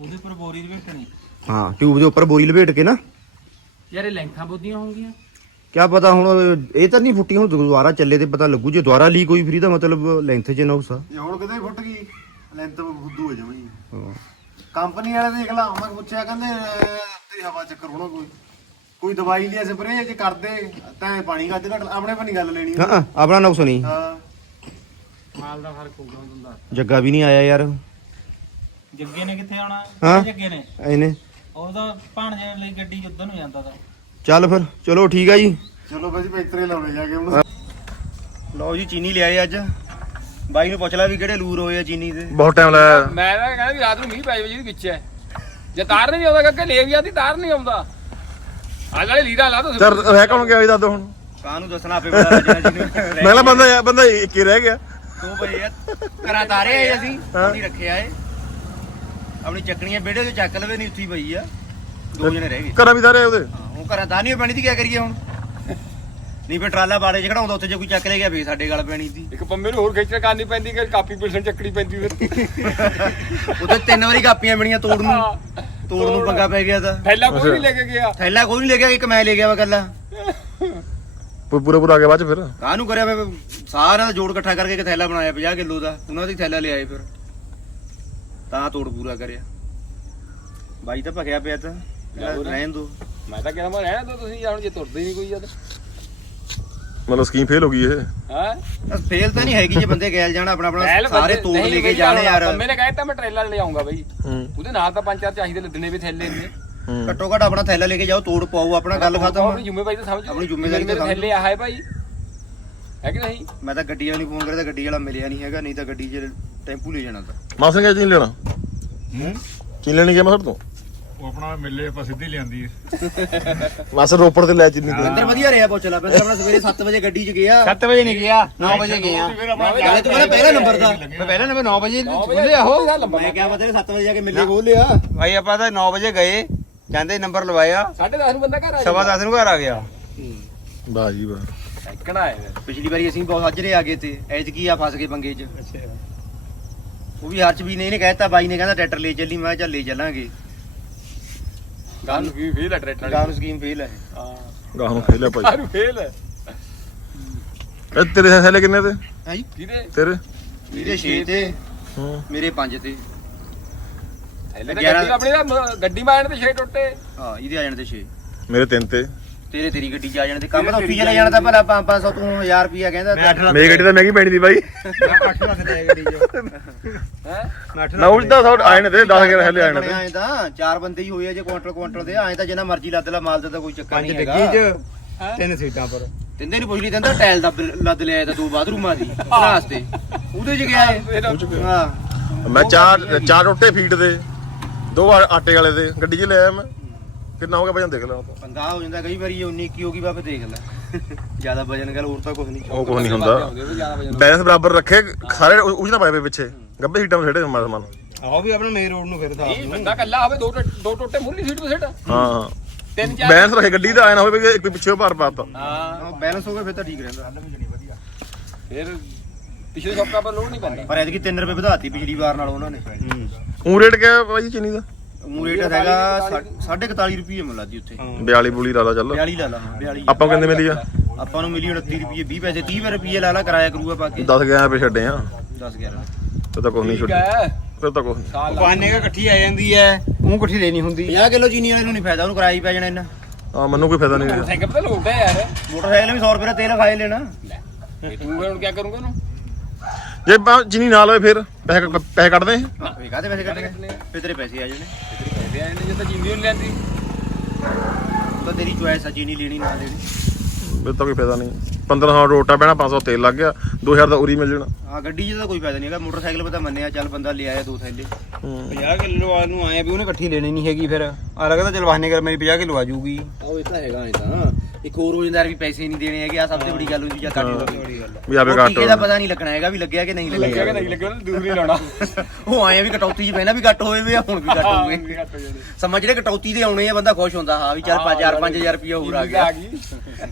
ਉਹਦੇ ਪਰ ਬੋਰੀ ਦੇ ਵੇਟਣੀ ਹਾਂ ਟਿਊਬ ਦੇ ਉੱਪਰ ਬੋਰੀ ਲਵੇਟ ਕੇ ਨਾ। ਯਾਰ ਇਹ ਲੈਂਥਾਂ ਬੁੱਧੀਆਂ ਹੋਣਗੀਆਂ। ਕਿਆ ਪਤਾ ਹੁਣ ਇਹ ਤਾਂ ਨਹੀਂ ਫੁੱਟੀ ਹੁਣ ਦੁਬਾਰਾ ਚੱਲੇ ਤੇ ਪਤਾ ਲੱਗੂ। ਜੇ ਦੁਬਾਰਾ ਲੀਕ ਹੋਈ ਫਰੀ ਦਾ ਮਤਲਬ ਲੈਂਥ ਚ ਨਾ ਉਸਾ ਇਹ ਹੁਣ ਕਿਤੇ ਫੁੱਟ ਗਈ? ਲੈਂਥ ਫੁੱਦੂ ਹੋ। ਜਾਵਣੀ ਕੰਪਨੀ ਵਾਲੇ ਦੇਖ ਲਾ ਮੈਂ ਪੁੱਛਿਆ ਕਹਿੰਦੇ ਅਹ, ਤੇਰੀ ਹਵਾ ਚੱਕਰ ਹੋਣਾ ਕੋਈ। ਕੋਈ ਦਵਾਈ ਲਿਆ ਸਪਰੇ ਜੇ ਕਰਦੇ ਤਾਂ ਪਾਣੀ ਗੱਜ ਘਟ ਆਪਣੇ ਪਰ ਨਹੀਂ ਗੱਲ ਲੈਣੀ। ਹਾਂ ਆਪਣਾ ਨੁਕਸ ਨਹੀਂ ਹਾਂ। ਮਾਲ ਦਾ ਫ਼ਰਕ ਹੋਊਗਾ ਹੁੰਦਾ ਜੱਗਾ ਵੀ ਨਹੀਂ ਆਇਆ ਯਾਰ। ਜੱਗੇ ਨੇ ਕਿੱਥੇ ਆਉਣਾ? ਹਾਂ। ਜੱਗੇ ਨੇ? ਇਹਨੇ। ਉਹਦਾ ਭਾਣਜੇ ਲਈ ਗੱਡੀ ਉਧਰ ਨੂੰ ਜਾਂਦਾ ਤਾ। ਚੱਲ ਫਿਰ ਚਲੋ ਠੀਕ ਆ ਜੀ। ਚਲੋ ਭਾਜੀ ਪੈਂਤਰੇ ਲਾਉਣੇ ਜਾ ਕੇ ਹੁਣ। ਲਓ ਜੀ ਚੀਨੀ ਲਿਆਏ ਅੱਜ। ਬਾਈ ਨੂੰ ਪੁੱਛ ਲੈ ਵੀ ਕਿਹੜੇ ਲੂਰ ਹੋਏ ਆ ਚੀਨੀ ਦੇ। ਬਹੁਤ ਟਾਈਮ ਲਾਇਆ। ਮੈਂ ਤਾਂ ਕਹਿੰਦਾ ਵੀ ਰਾਤ ਨੂੰ ਮੀਂਹ ਪੈ ਜਾਵੇ ਜਿਹਦੇ ਵਿੱਚ ਹੈ। ਜੇ ਤਾਰ ਨਹੀਂ ਆਉਂਦਾ ਕਰਕੇ ਲੈ ਵੀ ਆਦੀ ਤਾਰ ਨਹੀਂ ਆਉਂਦਾ। ਆ ਨਾਲੇ ਲੀੜਾ ਲਾ ਦੋ ਚਲ ਰਹਿ ਕੌਣ ਗਿਆ ਇਹ ਦੱਸ ਦੋ ਹੁਣ। ਕਾਂ ਨੂੰ ਦੱਸਣਾ ਆਪੇ ਪਤਾ ਲੱਗਣਾ ਜੀ ਮੈਂ ਕਿਹਾ ਬੰਦਾ ਯਾਰ ਬੰਦਾ ਇੱਕ ਹੀ ਰਹਿ ਗਿਆ। ਦੋ ਵਜੇ ਆ ਘਰਾਂ ਤਾਰੇ ਆਏ ਅਸੀਂ ਨਹੀਂ ਰੱਖਿਆ ਏ ਆਪਣੀ ਚੱਕਣੀਆਂ ਬੇੜੇ ਤੋਂ ਚੱਕ ਲਵੇ ਨਹੀਂ ਉੱਥੀ ਪਈ ਆ। ਦੋ ਜਣੇ ਰਹਿ ਗਏ। ਘਰਾਂ ਵੀ ਸਾਰੇ ਉਹਦੇ। ਹਾਂ, ਹੁਣ ਘਰਾਂ ਤਾਂ ਨਹੀਂ ਪੈਣੀ ਦੀ ਕੀ ਕਰੀਏ ਹੁਣ? ਨਹੀਂ ਫਿਰ ਟਰਾਲਾ ਬਾੜੇ ਚ ਖੜਾਉਂਦਾ ਉੱਥੇ ਜੇ ਕੋਈ ਚੱਕ ਲੈ ਗਿਆ ਫੇਰ ਸਾਡੇ ਗੱਲ ਪੈਣੀ ਸੀ। ਇੱਕ ਪੰਮੇ ਨੂੰ ਹੋਰ ਖੇਚਣ ਕਰਨੀ ਪੈਂਦੀ ਕਿ ਕਾਪੀ ਪਰਸੈਂਟ ਚੱਕਣੀ ਪੈਂਦੀ ਫਿਰ। ਉੱਥੇ ਤਿੰਨ ਵਾਰੀ ਕਾਪੀਆਂ ਬਣੀਆਂ ਤੋੜ ਨੂੰ। ਤੋੜ ਨੂੰ ਪੰਗਾ ਪੈ ਗਿਆ ਤਾਂ। ਪਹਿਲਾਂ ਕੋਈ ਨਹੀਂ ਲੈ ਕੇ ਗਿਆ। ਥੈਲਾ ਕੋਈ ਨਹੀਂ ਲੈ ਗਿਆ ਇੱਕ ਮੈਂ ਲੈ ਗਿਆ ਵਾ ਪੂ- ਪੂਰਾ ਪੂਰਾ ਆ ਗਿਆ ਬਾਅਦ ਚ ਫਿਰ? ਕਾਹਨੂੰ ਕਰਿਆ ਵੇ? ਸਾਰਾ ਜੋੜ ਇਕੱਠਾ ਕਰਕੇ ਇੱਕ ਥੈਲਾ ਬਣਾਇਆ 50 ਕਿਲੋ ਦਾ। ਉਹਨਾਂ ਦੀ ਥੈਲਾ ਲਿਆਏ ਫਿਰ। ਤਾਂ ਤੋੜ ਪੂਰਾ ਕਰਿਆ। ਬਾਈ ਤਾਂ ਭਖਿਆ ਪਿਆ ਤਾਂ। ਰਹਿਣ ਦੋ। ਮੈਂ ਤਾਂ ਕਹਿੰਦਾ ਮੈਂ ਰਹਿਣ ਦੋ ਤੁਸੀਂ ਹੁਣ ਜੇ ਤੁਰਦੇ ਹੀ ਨਹੀਂ ਕੋਈ ਜਦ ਮਤਲਬ ਸਕੀਮ ਫੇਲ ਹੋ ਗਈ ਇਹ। ਹੈ? ਫੇਲ ਤਾਂ ਨਹੀਂ ਹੈਗੀ ਜੇ ਬੰਦੇ ਗੈਲ ਜਾਣ ਆਪਣਾ ਆਪਣਾ ਸਾਰੇ ਤੋੜ ਲੈ ਕੇ ਜਾਣੇ ਯਾਰ। ਪੰਮੇ ਨੇ ਕਹਿਤਾ ਮੈਂ ਟ੍ਰੇਲਰ ਲੈ ਆਉਂਗਾ ਬਈ। ਹੂੰ। ਉਹਦੇ ਨਾਲ ਤਾਂ ਪੰਜ ਚਾਰ ਚਾਹੀਦੇ ਲੱਦਣੇ ਵੀ ਥੈਲੇ ਨੇ ਹੂੰ। ਘੱਟੋ ਘੱਟ ਆਪਣਾ ਥੈਲਾ ਲੈ ਕੇ ਜਾਓ ਤੋੜ ਪਾਓ ਆਪਣਾ ਗੱਲ ਖਤਮ। ਆਪਣੀ ਜ਼ਿੰਮੇਵਾਰੀ ਤਾਂ ਸਮਝ ਆਪਣੀ ਜ਼ਿੰਮੇਵਾਰੀ ਤਾਂ ਮੇਰੇ ਸਮਝ। ਥੈਲੇ ਆ ਹੈ ਭਾਈ। ਹੈ ਕਿ ਨਹੀਂ? ਮੈਂ ਤਾਂ ਗੱਡੀ ਵਾਲੇ ਨੂੰ ਫੋਨ ਕਰਿਆ ਤਾਂ ਗੱਡੀ ਵਾਲਾ ਮਿਲਿਆ ਨਹੀਂ ਹੈਗਾ ਨਹੀਂ ਤਾਂ ਗੱਡੀ 'ਚ ਟੈਂਪੂ ਲੈ ਜਾਣਾ ਤਾਂ। ਮਾਸਨ ਗਿਆ ਚੀਨ ਲੈਣਾ? ਚੀਨ ਲੈਣੀ ਗਿਆ ਮੈਂ ਤੋਂ? ਆਪਣਾ ਮੇਲੇ ਆਪਾਂ ਸਿੱਧੀ ਲਿਆਂਦੀ ਮਾਸਨ ਰੋਪੜ ਤੇ ਲੈ ਚੀਨੀ ਬੰਦਰ ਵਧੀਆ ਰਿਹਾ ਪੁੱਛ ਲੈ ਬੰਦਰ ਆਪਣਾ ਸਵੇਰੇ 7 ਵਜੇ ਗੱਡੀ 'ਚ ਗਿਆ। 7 ਵਜੇ ਨਹੀਂ ਗਿਆ 9 ਵਜੇ ਗਿਆ। ਨਾਲੇ ਤੂੰ ਕਹਿੰਦਾ ਪਹਿਲਾ ਨੰਬਰ ਦਾ। ਮੈਂ ਪਹਿਲਾਂ ਨੰਬਰ 9 ਵਜੇ ਖੁੱਲੇ ਆਹੋ ਮੈਂ ਕਿਹਾ ਮਤਲਬ 7 ਵਜੇ ਜਾ ਕੇ ਮਿਲੇ ਖੋਲ ਲਿਆ। ਭਾਈ ਆਪਾਂ ਤਾਂ 9 ਵਜੇ ਗਏ ਜਾਂਦੇ ਨੰਬਰ ਲਵਾਇਆ। 10:30 ਨੂੰ ਬੰਦਾ ਘਰ ਆ ਸਵਾ 10 ਨੂੰ ਘਰ ਆ ਗਿਆ। ਵਾਹ ਜੀ ਵਾਹ। ਇੱਕਣਾ ਹੈ ਪਿਛਲੀ ਵਾਰੀ ਅਸੀਂ ਬਹੁਤ ਹਜਰੇ ਆ ਗਏ ਤੇ ਐਤਕੀ ਆ ਫਸ ਗਏ ਪੰਗੇ 'ਚ। ਉਹ ਵੀ ਹਰਚ ਵੀ ਨੇ ਇਹਨੇ ਕਹਿਤਾ ਬਾਈ ਨੇ ਕਹਿੰਦਾ ਟਰੈਕਟਰ ਲੈ ਚੱਲੀ ਮੈਂ ਕਿਹਾ ਚੱਲ ਲੈ ਚੱਲਾਂਗੇ। ਗੱਲ ਵੀ ਫੇਲ ਹੈ ਟਰੈਕਟਰ ਗਾਂ ਸਕੀਮ ਫੇਲ ਹੈ। ਹਾਂ। ਗਾਹ ਨੂੰ ਫੇਲਿਆ ਭਾਈ। ਕਾਰੂ ਫੇਲ ਹੈ। ਇਹ ਤੇਰੇ ਥੈਲੇ ਕਿੰਨੇ ਤੇ? ਹੈ ਜੀ? ਕਿਹਦੇ? ਤੇਰੇ? ਇਹਦੇ 6 ਤੇ ਹੂੰ। ਮੇਰੇ 5 ਤੇ। ਥੈਲੇ ਤਾਂ ਗਿਆਰਾਂ- ਆਪਣੇ ਦਾ ਮ- ਗੱਡੀ ਮਾਰਨ ਤੇ ਛੇ ਟੁੱਟੇ। ਹਾਂ ਇਹਦੇ ਆ ਜਾਣ ਤੇ 6 ਮੇਰੇ ਤਿੰਨ ਤੇ। ਤੇਰੇ ਤੇਰੀ ਗੱਡੀ 'ਚ ਆ ਜਾਣ ਤੇ ਕੰਮ ਤਾਂ ਉੱਥੇ ਚਲੇ ਜਾਣਾ ਤਾਂ ਭਲਾ 500 ਤੂੰ 1000 ਰੁਪਿਆ ਕਹਿੰਦਾ ਮੇਰੀ ਗੱਡੀ ਤਾਂ ਮਹਿੰਗੀ ਪੈਣੀ ਦੀ ਬਾਈ। 8 ਲੱਖ ਦੇ ਗੱਡੀ 'ਚ ਹੈ? ਨਾ ਉਸਦਾ ਸੌ ਆਏ ਨੇ ਤੇ 10 ਗਿਆਰਾਂ ਥੈਲੇ ਆਏ ਨੇ ਤੇ ਆਏ ਤਾਂ ਚਾਰ ਬੰਦੇ ਹੀ ਹੋਏ ਆ ਜੇ ਕੁਆਂਟਲ ਕੁਆਂਟਲ ਦੇ। ਆਏ ਤਾਂ ਜਿੰਨਾ ਮਰਜ਼ੀ ਲੱਦ ਲਾ ਮਾਲ ਦਾ ਤਾਂ ਕੋਈ ਚੱਕਰ ਪੰਜ ਨਹੀਂ ਡੱਗੀ ਹੈਗਾ। 'ਚ ਤਿੰਨ ਸੀਟਾਂ ਪਰ। ਤਿੰਦੇ ਨੂੰ ਪੁੱਛ ਲਈ ਕਹਿੰਦਾ ਟਾਇਲ ਦਾ ਲੱਦ ਲਿਆ ਤਾਂ ਦੋ ਬਾਥਰੂਮਾਂ ਦੀ ਵਾਸਤੇ ਉਹਦੇ 'ਚ ਗਿਆ ਇਹ। ਹਾਂ। ਮੈਂ ਚਾਰ ਚਾਰ ਰੋਟੇ ਫੀਟ ਦੇ ਦੋ ਆਟੇ ਵਾਲੇ ਦੇ ਗੱਡੀ 'ਚ ਲੈ ਆਇਆ ਮੈਂ। ਕਿੰਨਾ ਹੋ ਗਿਆ ਵਜਨ ਦੇਖ ਲੈ ਉਹ ਤਾਂ। ਪੰਗਾ ਹੋ ਜਾਂਦਾ ਕਈ ਵਾਰੀ 19 21 ਹੋ ਗਈ ਬਾਬੇ ਦੇਖ ਲੈ। ਜ਼ਿਆਦਾ ਵਜਨ ਗੱਲ ਹੋਰ ਤਾਂ ਕੁਝ ਨਹੀਂ। ਉਹ ਕੁਝ ਨਹੀਂ ਹੁੰਦਾ। ਬੈਲੈਂਸ ਬਰਾਬਰ ਰੱਖੇ ਸਾਰੇ ਉਸ ਨਾ ਪਾਏ ਪਿੱਛੇ। ਗੱਬੇ ਸੀਟਾਂ 'ਤੇ ਛੱਡੇ ਸਮਾਨ। ਆਓ ਵੀ ਆਪਣਾ ਮੇਨ ਰੋਡ ਨੂੰ ਫਿਰਦਾ। ਨਹੀਂ ਬੰਦਾ ਕੱਲਾ ਹੋਵੇ ਦੋ ਟੁੱਟ- ਦੋ ਟੁੱਟੇ ਮੁੱਲੀ ਸੀਟ ਤੇ ਸਿੱਟ। ਹਾਂ। ਹਾਂ ਤਿੰਨ ਚਾਰ ਬੈਲੈਂਸ ਰੱਖੇ ਗੱਡੀ ਦਾ ਆਇਆ ਨਾ ਹੋਵੇ ਵੀ ਇੱਕ ਪਿੱਛੇ ਭਾਰ ਪਾਤਾ ਹਾਂ। ਬੈਲੈਂਸ ਹੋ ਗਿਆ ਫਿਰ ਤਾਂ ਠੀਕ ਰਹਿੰਦਾ। ਫਿਰ ਪਿਛਲੇ ਸ਼ੌਕਾਂ ਪਰ ਲੋਡ ਨਹੀਂ ਪੈਂਦਾ। ਪਰ ਐਤਕੀ 3 ਰੁਪਏ ਵਧਾਤੀ ਪਿਛਲੀ ਵਾਰ ਨਾਲ ਉਹਨਾਂ ਨੇ। ਉਹ ਰੇਟ ਕਿਆ ਬਾਈ ਚੀਨੀ ਦਾ? ਮੂ ਰੇਟ ਹੈਗਾ 41 ਰੁਪਏ ਮਿਲਦਾ ਜੀ ਉੱਥੇ। 42 ਬੂਲੀ ਲਾ ਲਾ ਚੱਲ। 42 ਲਾ ਲਾ 42 ਆਪਾਂ ਕਿੰਨੇ ਮਿਲੀ ਆ? ਆਪਾਂ ਨੂੰ ਮਿਲੀ 29 ਰੁਪਏ 20 ਪੈਸੇ 30 ਰੁਪਏ ਲਾ ਲਾ ਕਿਰਾਇਆ ਕਰੂਗਾ ਪਾ ਕੇ। 10 ਗਿਆ ਪੇ ਛੱਡੇ ਆ। 10 11 ਤੇ ਤਾਂ ਕੁਝ ਨਹੀਂ ਛੱਡੇ ਫਿਰ ਤਾਂ ਲੱਗ ਪਾਨੇ ਕਾ ਇਕੱਠੀ ਆ ਜਾਂਦੀ ਐ ਉਹ ਇਕੱਠੀ ਲੈਣੀ ਹੁੰਦੀ 50 ਕਿਲੋ ਚੀਨੀ ਵਾਲੇ ਨੂੰ ਨਹੀਂ ਫਾਇਦਾ ਉਹਨੂੰ ਕਿਰਾਇਆ ਹੀ ਪੈ ਜਾਣਾ ਇੰਨਾ। ਆ ਮੈਨੂੰ ਕੋਈ ਫਾਇਦਾ ਨਹੀਂ ਸਾਈਕਲ ਤੇ ਲੋਡ ਹੈ ਯਾਰ। ਮੋਟਰਸਾਈਕਲ ਵੀ 100 ਰੁਪਏ ਦਾ ਤੇਲ ਖਾਏ ਲੈਣਾ। ਤੂੰ ਫਿਰ ਹੁਣ ਕੀ ਕਰੂੰਗਾ ਉਹਨੂੰ? ਜੇ ਬਾ ਚੀਨੀ ਨਾਲ ਹੋਏ ਫਿਰ ਪੈਸੇ ਪੈਸੇ ਕੱਢਦੇ ਵੇ ਕਾਹਦੇ ਪੈਸੇ ਕੱਢਣੇ ਫਿਰ ਤੇਰੇ ਪੈਸੇ ਆ ਜਾਣੇ। ਪੈਸੇ ਆਏ ਨੇ ਜੇ ਤਾਂ ਜਿੰਦੀ ਨਹੀਂ ਲੈਂਦੀ। ਤਾਂ ਤੇਰੀ ਚੁਆਇਸ ਆ ਚੀਨੀ ਲੈਣੀ ਨਾ ਲੈਣੀ। ਫਿਰ ਤਾਂ ਕੋਈ ਫਾਇਦਾ ਨਹੀਂ। 1500 ਰੋਟਾ ਪੈਣਾ 500 ਤੇਲ ਲੱਗ ਗਿਆ 2000 ਦਾ ਉਰੀ ਮਿਲ ਜਾਣਾ। ਆ ਗੱਡੀ 'ਚ ਤਾਂ ਕੋਈ ਫਾਇਦਾ ਨਹੀਂ ਹੈਗਾ ਮੋਟਰਸਾਈਕਲ 'ਤੇ ਤਾਂ ਮੰਨਿਆ ਚੱਲ ਬੰਦਾ ਲੈ ਆਇਆ ਦੋ ਥੈਲੇ। ਹੂੰ। 50 ਕਿਲੋ ਆ ਨੂੰ ਆਏ ਵੀ ਉਹਨੇ ਇਕੱਠੀ ਲੈਣੀ ਨਹੀਂ ਹੈਗੀ ਫਿਰ। ਆ ਲੱਗਦਾ ਚਲ ਵਾਹਨੇ ਕਰ ਮੇਰੀ 50 ਕਿਲੋ ਆ ਜੂਗੀ ਉਹ ਇਹ ਤਾਂ ਹੈਗਾ ਇਹ ਤਾਂ। ਇੱਕ ਹੋਰ ਰੋਜ਼ਦਾਰ ਵੀ ਪੈਸੇ ਨਹੀਂ ਦੇਣੇ ਹੈਗੇ ਆ ਸਭ ਤੋਂ ਵੱਡੀ ਗੱਲ ਹੁੰਦੀ ਜਾਂ ਕੱਟ ਲਓ ਬੜੀ ਗੱਲ ਵੀ ਆਪੇ ਉਹ ਘੱਟ ਟੀਕੇ ਦਾ ਪਤਾ ਨਹੀਂ ਲੱਗਣਾ ਹੈਗਾ ਵੀ ਲੱਗਿਆ ਕਿ ਨਹੀਂ ਲੱਗਿਆ। ਲੱਗਿਆ ਨਹੀਂ ਲੱਗਿਆ ਦੂਸਰੀ ਲਾਉਣਾ। [LAUGHS] ਉਹ ਆਏ ਵੀ ਕਟੌਤੀ 'ਚ ਪਹਿਲਾਂ ਵੀ ਕੱਟ ਹੋਏ ਵੇ ਆ ਹੁਣ ਵੀ ਕੱਟ ਹੋ ਗਏ ਸਮਾਂ ਜਿਹੜੇ ਕਟੌਤੀ ਦੇ ਆਉਣੇ ਆ ਬੰਦਾ ਖੁਸ਼ ਹੁੰਦਾ ਹਾਂ ਵੀ ਚੱਲ 5 5000 ਰੁਪਇਆ ਹੋਰ ਆ ਗਿਆ।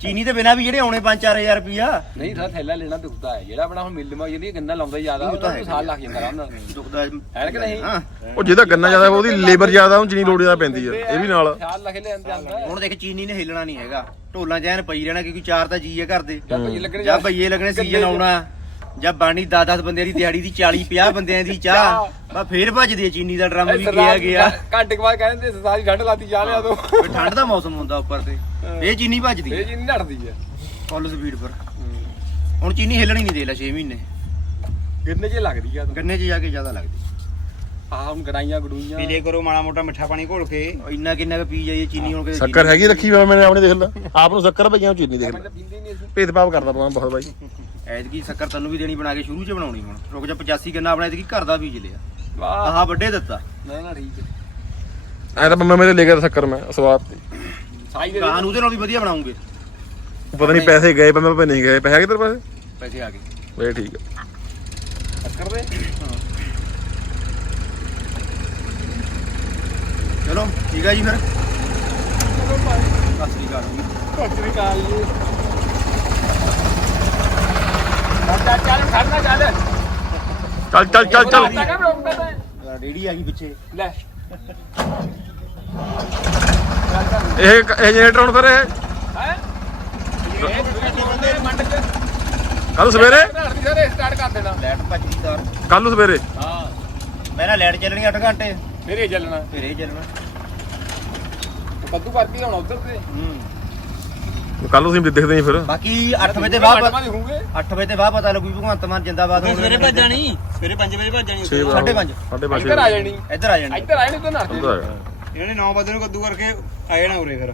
ਚੀਨੀ ਦੇ ਬਿਨਾ ਵੀ ਜਿਹੜੇ ਆਉਣੇ 5-4000 ਰੁਪਇਆ ਨਹੀਂ ਤਾਂ ਥੈਲਾ ਲੈਣਾ ਦੁਖਦਾ ਹੈ। ਜਿਹੜਾ ਆਪਣਾ ਹੁਣ ਮਿਲ ਮਾ ਜਿਹੜੀ ਗੰਨਾ ਲਾਉਂਦਾ ਜ਼ਿਆਦਾ ਉਹ ਤਾਂ ਸਾਲ ਲੱਗ ਜਾਂਦਾ ਆਰਾਮ ਨਾਲ। ਦੁਖਦਾ ਹੈ। ਕਿ ਨਹੀਂ? ਹਾਂ। ਉਹ ਜਿਹਦਾ ਗੰਨਾ ਜ਼ਿਆਦਾ ਉਹਦੀ ਲੇਬਰ ਜ਼ਿਆਦਾ ਉਹਨੂੰ ਚੀਨੀ ਲੋੜ ਜ਼ਿਆਦਾ ਪੈਂਦੀ ਆ। ਇਹ ਵੀ ਨਾਲ। ਖਿਆਲ ਲੱਗੇ ਲੈ ਜਾਂਦਾ। ਹੁਣ ਦੇਖ ਚੀਨੀ ਨੇ ਹਿੱਲਣਾ ਨਹੀਂ ਹੈਗਾ। ਢੋਲਾਂ ਚ ਐਨ ਪਈ ਰਹਿਣਾ ਕਿਉਂਕਿ ਚਾਰ ਤਾਂ ਜੀ ਹੈ ਘਰ ਦੇ। ਜਾਂ ਭਈ ਲੱਗਣੇ ਜਾਂ ਬਈਏ ਲੱਗਣੇ ਸੀਜ਼ਨ ਆਉਣਾ ਜਾਂ ਬਾਣੀ 10-10 ਬੰਦਿਆਂ ਦੀ ਦਿਹਾੜੀ ਦੀ 40-50 ਬੰਦਿਆਂ ਦੀ ਚਾਹ। ਬਾ ਫੇਰ ਭੱਜਦੀ ਚੀਨੀ ਦਾ ਡਰਮ ਵੀ ਗਿਆ ਗਿਆ। ਘੰਟੇ ਬਾਅਦ ਕਹਿੰਦੇ ਸਾਰੀ ਠੰਡ ਲਾਤੀ ਜਾ ਲਿਆ ਤੂੰ ਠੰਡ ਦਾ ਮੌਸਮ ਹੁੰਦਾ ਉੱਪਰ ਤੇ। ਇਹ ਚੀਨੀ ਭੱਜਦੀ ਇਹ ਹੈ ਜੀ ਨਹੀਂ ਨੜਦੀ ਹੈ ਫੁੱਲ ਸਪੀਡ ਪਰ ਹੁਣ ਚੀਨੀ ਹਿੱਲਣੀ ਨਹੀਂ ਦੇ ਲੈ 6 ਮਹੀਨੇ। ਗੰਨੇ 'ਚ ਲੱਗਦੀ ਆ ਗੰਨੇ 'ਚ ਜਾ ਕੇ ਜ਼ਿਆਦਾ ਲੱਗਦੀ। ਆਹ ਹੁਣ ਗੜਾਈਆਂ ਗੜੂਈਆਂ। ਪੀਲੇ ਕਰੋ ਮਾੜਾ ਮੋਟਾ ਮਿੱਠਾ ਪਾਣੀ ਘੋਲ ਕੇ ਇੰਨਾ ਕਿੰਨਾ ਕੁ ਪੀ ਜਾਈਏ ਚੀਨੀ ਹੁਣ ਕਿਤੇ ਸ਼ੱਕਰ ਹੈਗੀ ਰੱਖੀ ਹੋਈ ਮੈਨੇ ਆਪਣੀ ਦੇਖ ਲੈ। ਆਪ ਨੂੰ ਸ਼ੱਕਰ ਭਈਆਂ ਨੂੰ ਚੀਨੀ ਦੇਖ ਲੈ। ਪੀਂਦੇ ਨਹੀਂ ਅਸੀਂ ਭੇਦਭਾਵ ਕਰਦਾ ਪਾਵਾਂ ਬਹੁਤ ਬਾਈ। ਐਤਕੀ ਸ਼ੱਕਰ ਤੈਨੂੰ ਵੀ ਦੇਣੀ ਬਣਾ ਕੇ ਸ਼ੁਰੂ 'ਚ ਬਣਾਉਣੀ ਹੁਣ। ਰੁਕ ਜਾ 85 ਗੰਨਾ ਆਪਣਾ ਐਤਕੀ ਘਰ ਦਾ ਬੀਜ ਲਿਆ। ਵਾਹ। ਆਹ ਵੱਡੇ ਦਿੱਤਾ। ਨਾ ਨਾ ਠੀਕ ਹੈ ਐ ਤਾਂ ਮੰਮਾ ਮੇਰੇ ਲੈ ਗਿਆ ਸ਼ੱਕਰ ਮੈਂ ਸਵਾਦ ਤੇ। ਸਾਈ ਦੇ ਕਾਨ ਉਹਦੇ ਨਾਲ ਵੀ ਵਧੀਆ ਬਣਾਉਂਗੇ। ਪਤਾ ਨਹੀਂ ਪੈਸੇ ਗਏ ਪਰ ਮੈਂ ਨਹੀਂ ਗਏ। ਪੈਸੇ ਕਿੱਧਰ ਪੈਸੇ? ਪੈਸੇ ਆ ਗਏ। ਵੇ ਠੀਕ ਆ। ਕਰਦੇ ਚਲੋ ਠੀਕ ਆ ਜੀ ਫਿਰ। ਸਤਿ ਸ੍ਰੀ ਅਕਾਲ। ਜੀ ਸਤਿ ਕਾਲ ਜੀ। ਚੱਲ ਚੱਲ ਖੜਨਾ ਚੱਲ। ਚੱਲ ਚੱਲ ਚੱਲ ਚੱਲ। ਤਾਂ ਕਾ ਰੋਕਦਾ ਤਾਂ ਰੇੜੀ ਆ ਗਈ ਪਿੱਛੇ। ਲੈ। ਇਹ ਇਹ ਜਨਰੇਟਰ ਹੁਣ ਫਿਰ ਇਹ? ਕੱਲ ਸਵੇਰੇ? ਘਰ ਦੀ ਸਾਰੇ ਸਟਾਰਟ ਕਰ ਦੇਣਾ ਲਾਈਟ ਭੱਜਦੀ ਤਾਰ ਕੱਲ ਨੂੰ ਸਵੇਰੇ ਹਾਂ ਪਹਿਲਾਂ ਲਾਈਟ ਚੱਲਣੀ 8 ਘੰਟੇ। ਫਿਰ ਇਹ ਚੱਲਣਾ। ਫਿਰ ਇਹ ਚੱਲਣਾ। ਕੱਦੂ ਕਰਕੇ ਹੁਣ ਉਧਰ ਤੇ। ਹੂੰ। ਕੱਲ ਨੂੰ ਤੁਸੀਂ ਦਿਖਦੇ ਨਹੀਂ ਫਿਰ। ਬਾਕੀ 8 ਵਜੇ ਤੇ ਬਾਅਦ ਬਾਅਦ ਦੇਖੂਗੇ 8 ਵਜੇ ਤੇ ਬਾਅਦ ਪਤਾ ਲੱਗੂ ਭਗਵੰਤ ਮਾਨ ਜਿੰਦਾਬਾਦ ਹੋਣਾ ਸਵੇਰੇ ਭੱਜਣੀ ਸਵੇਰੇ 5 ਵਜੇ। ਸਾਢੇ ਪੰਜ। ਸਾਢੇ ਪੰਜ ਇੱਧਰ ਆ ਜਾਣੀ। ਇੱਧਰ ਆ ਜਾਣਾ। ਇੱਧਰ ਆਏ ਨਹੀਂ ਤਾਂ ਨਾ ਆ ਇਹਨਾਂ ਨੇ 9 ਵਜੇ ਨੂੰ ਕੱਦੂ ਕਰਕੇ ਆਏ ਨਾ ਉਰੇ ਫਿਰ।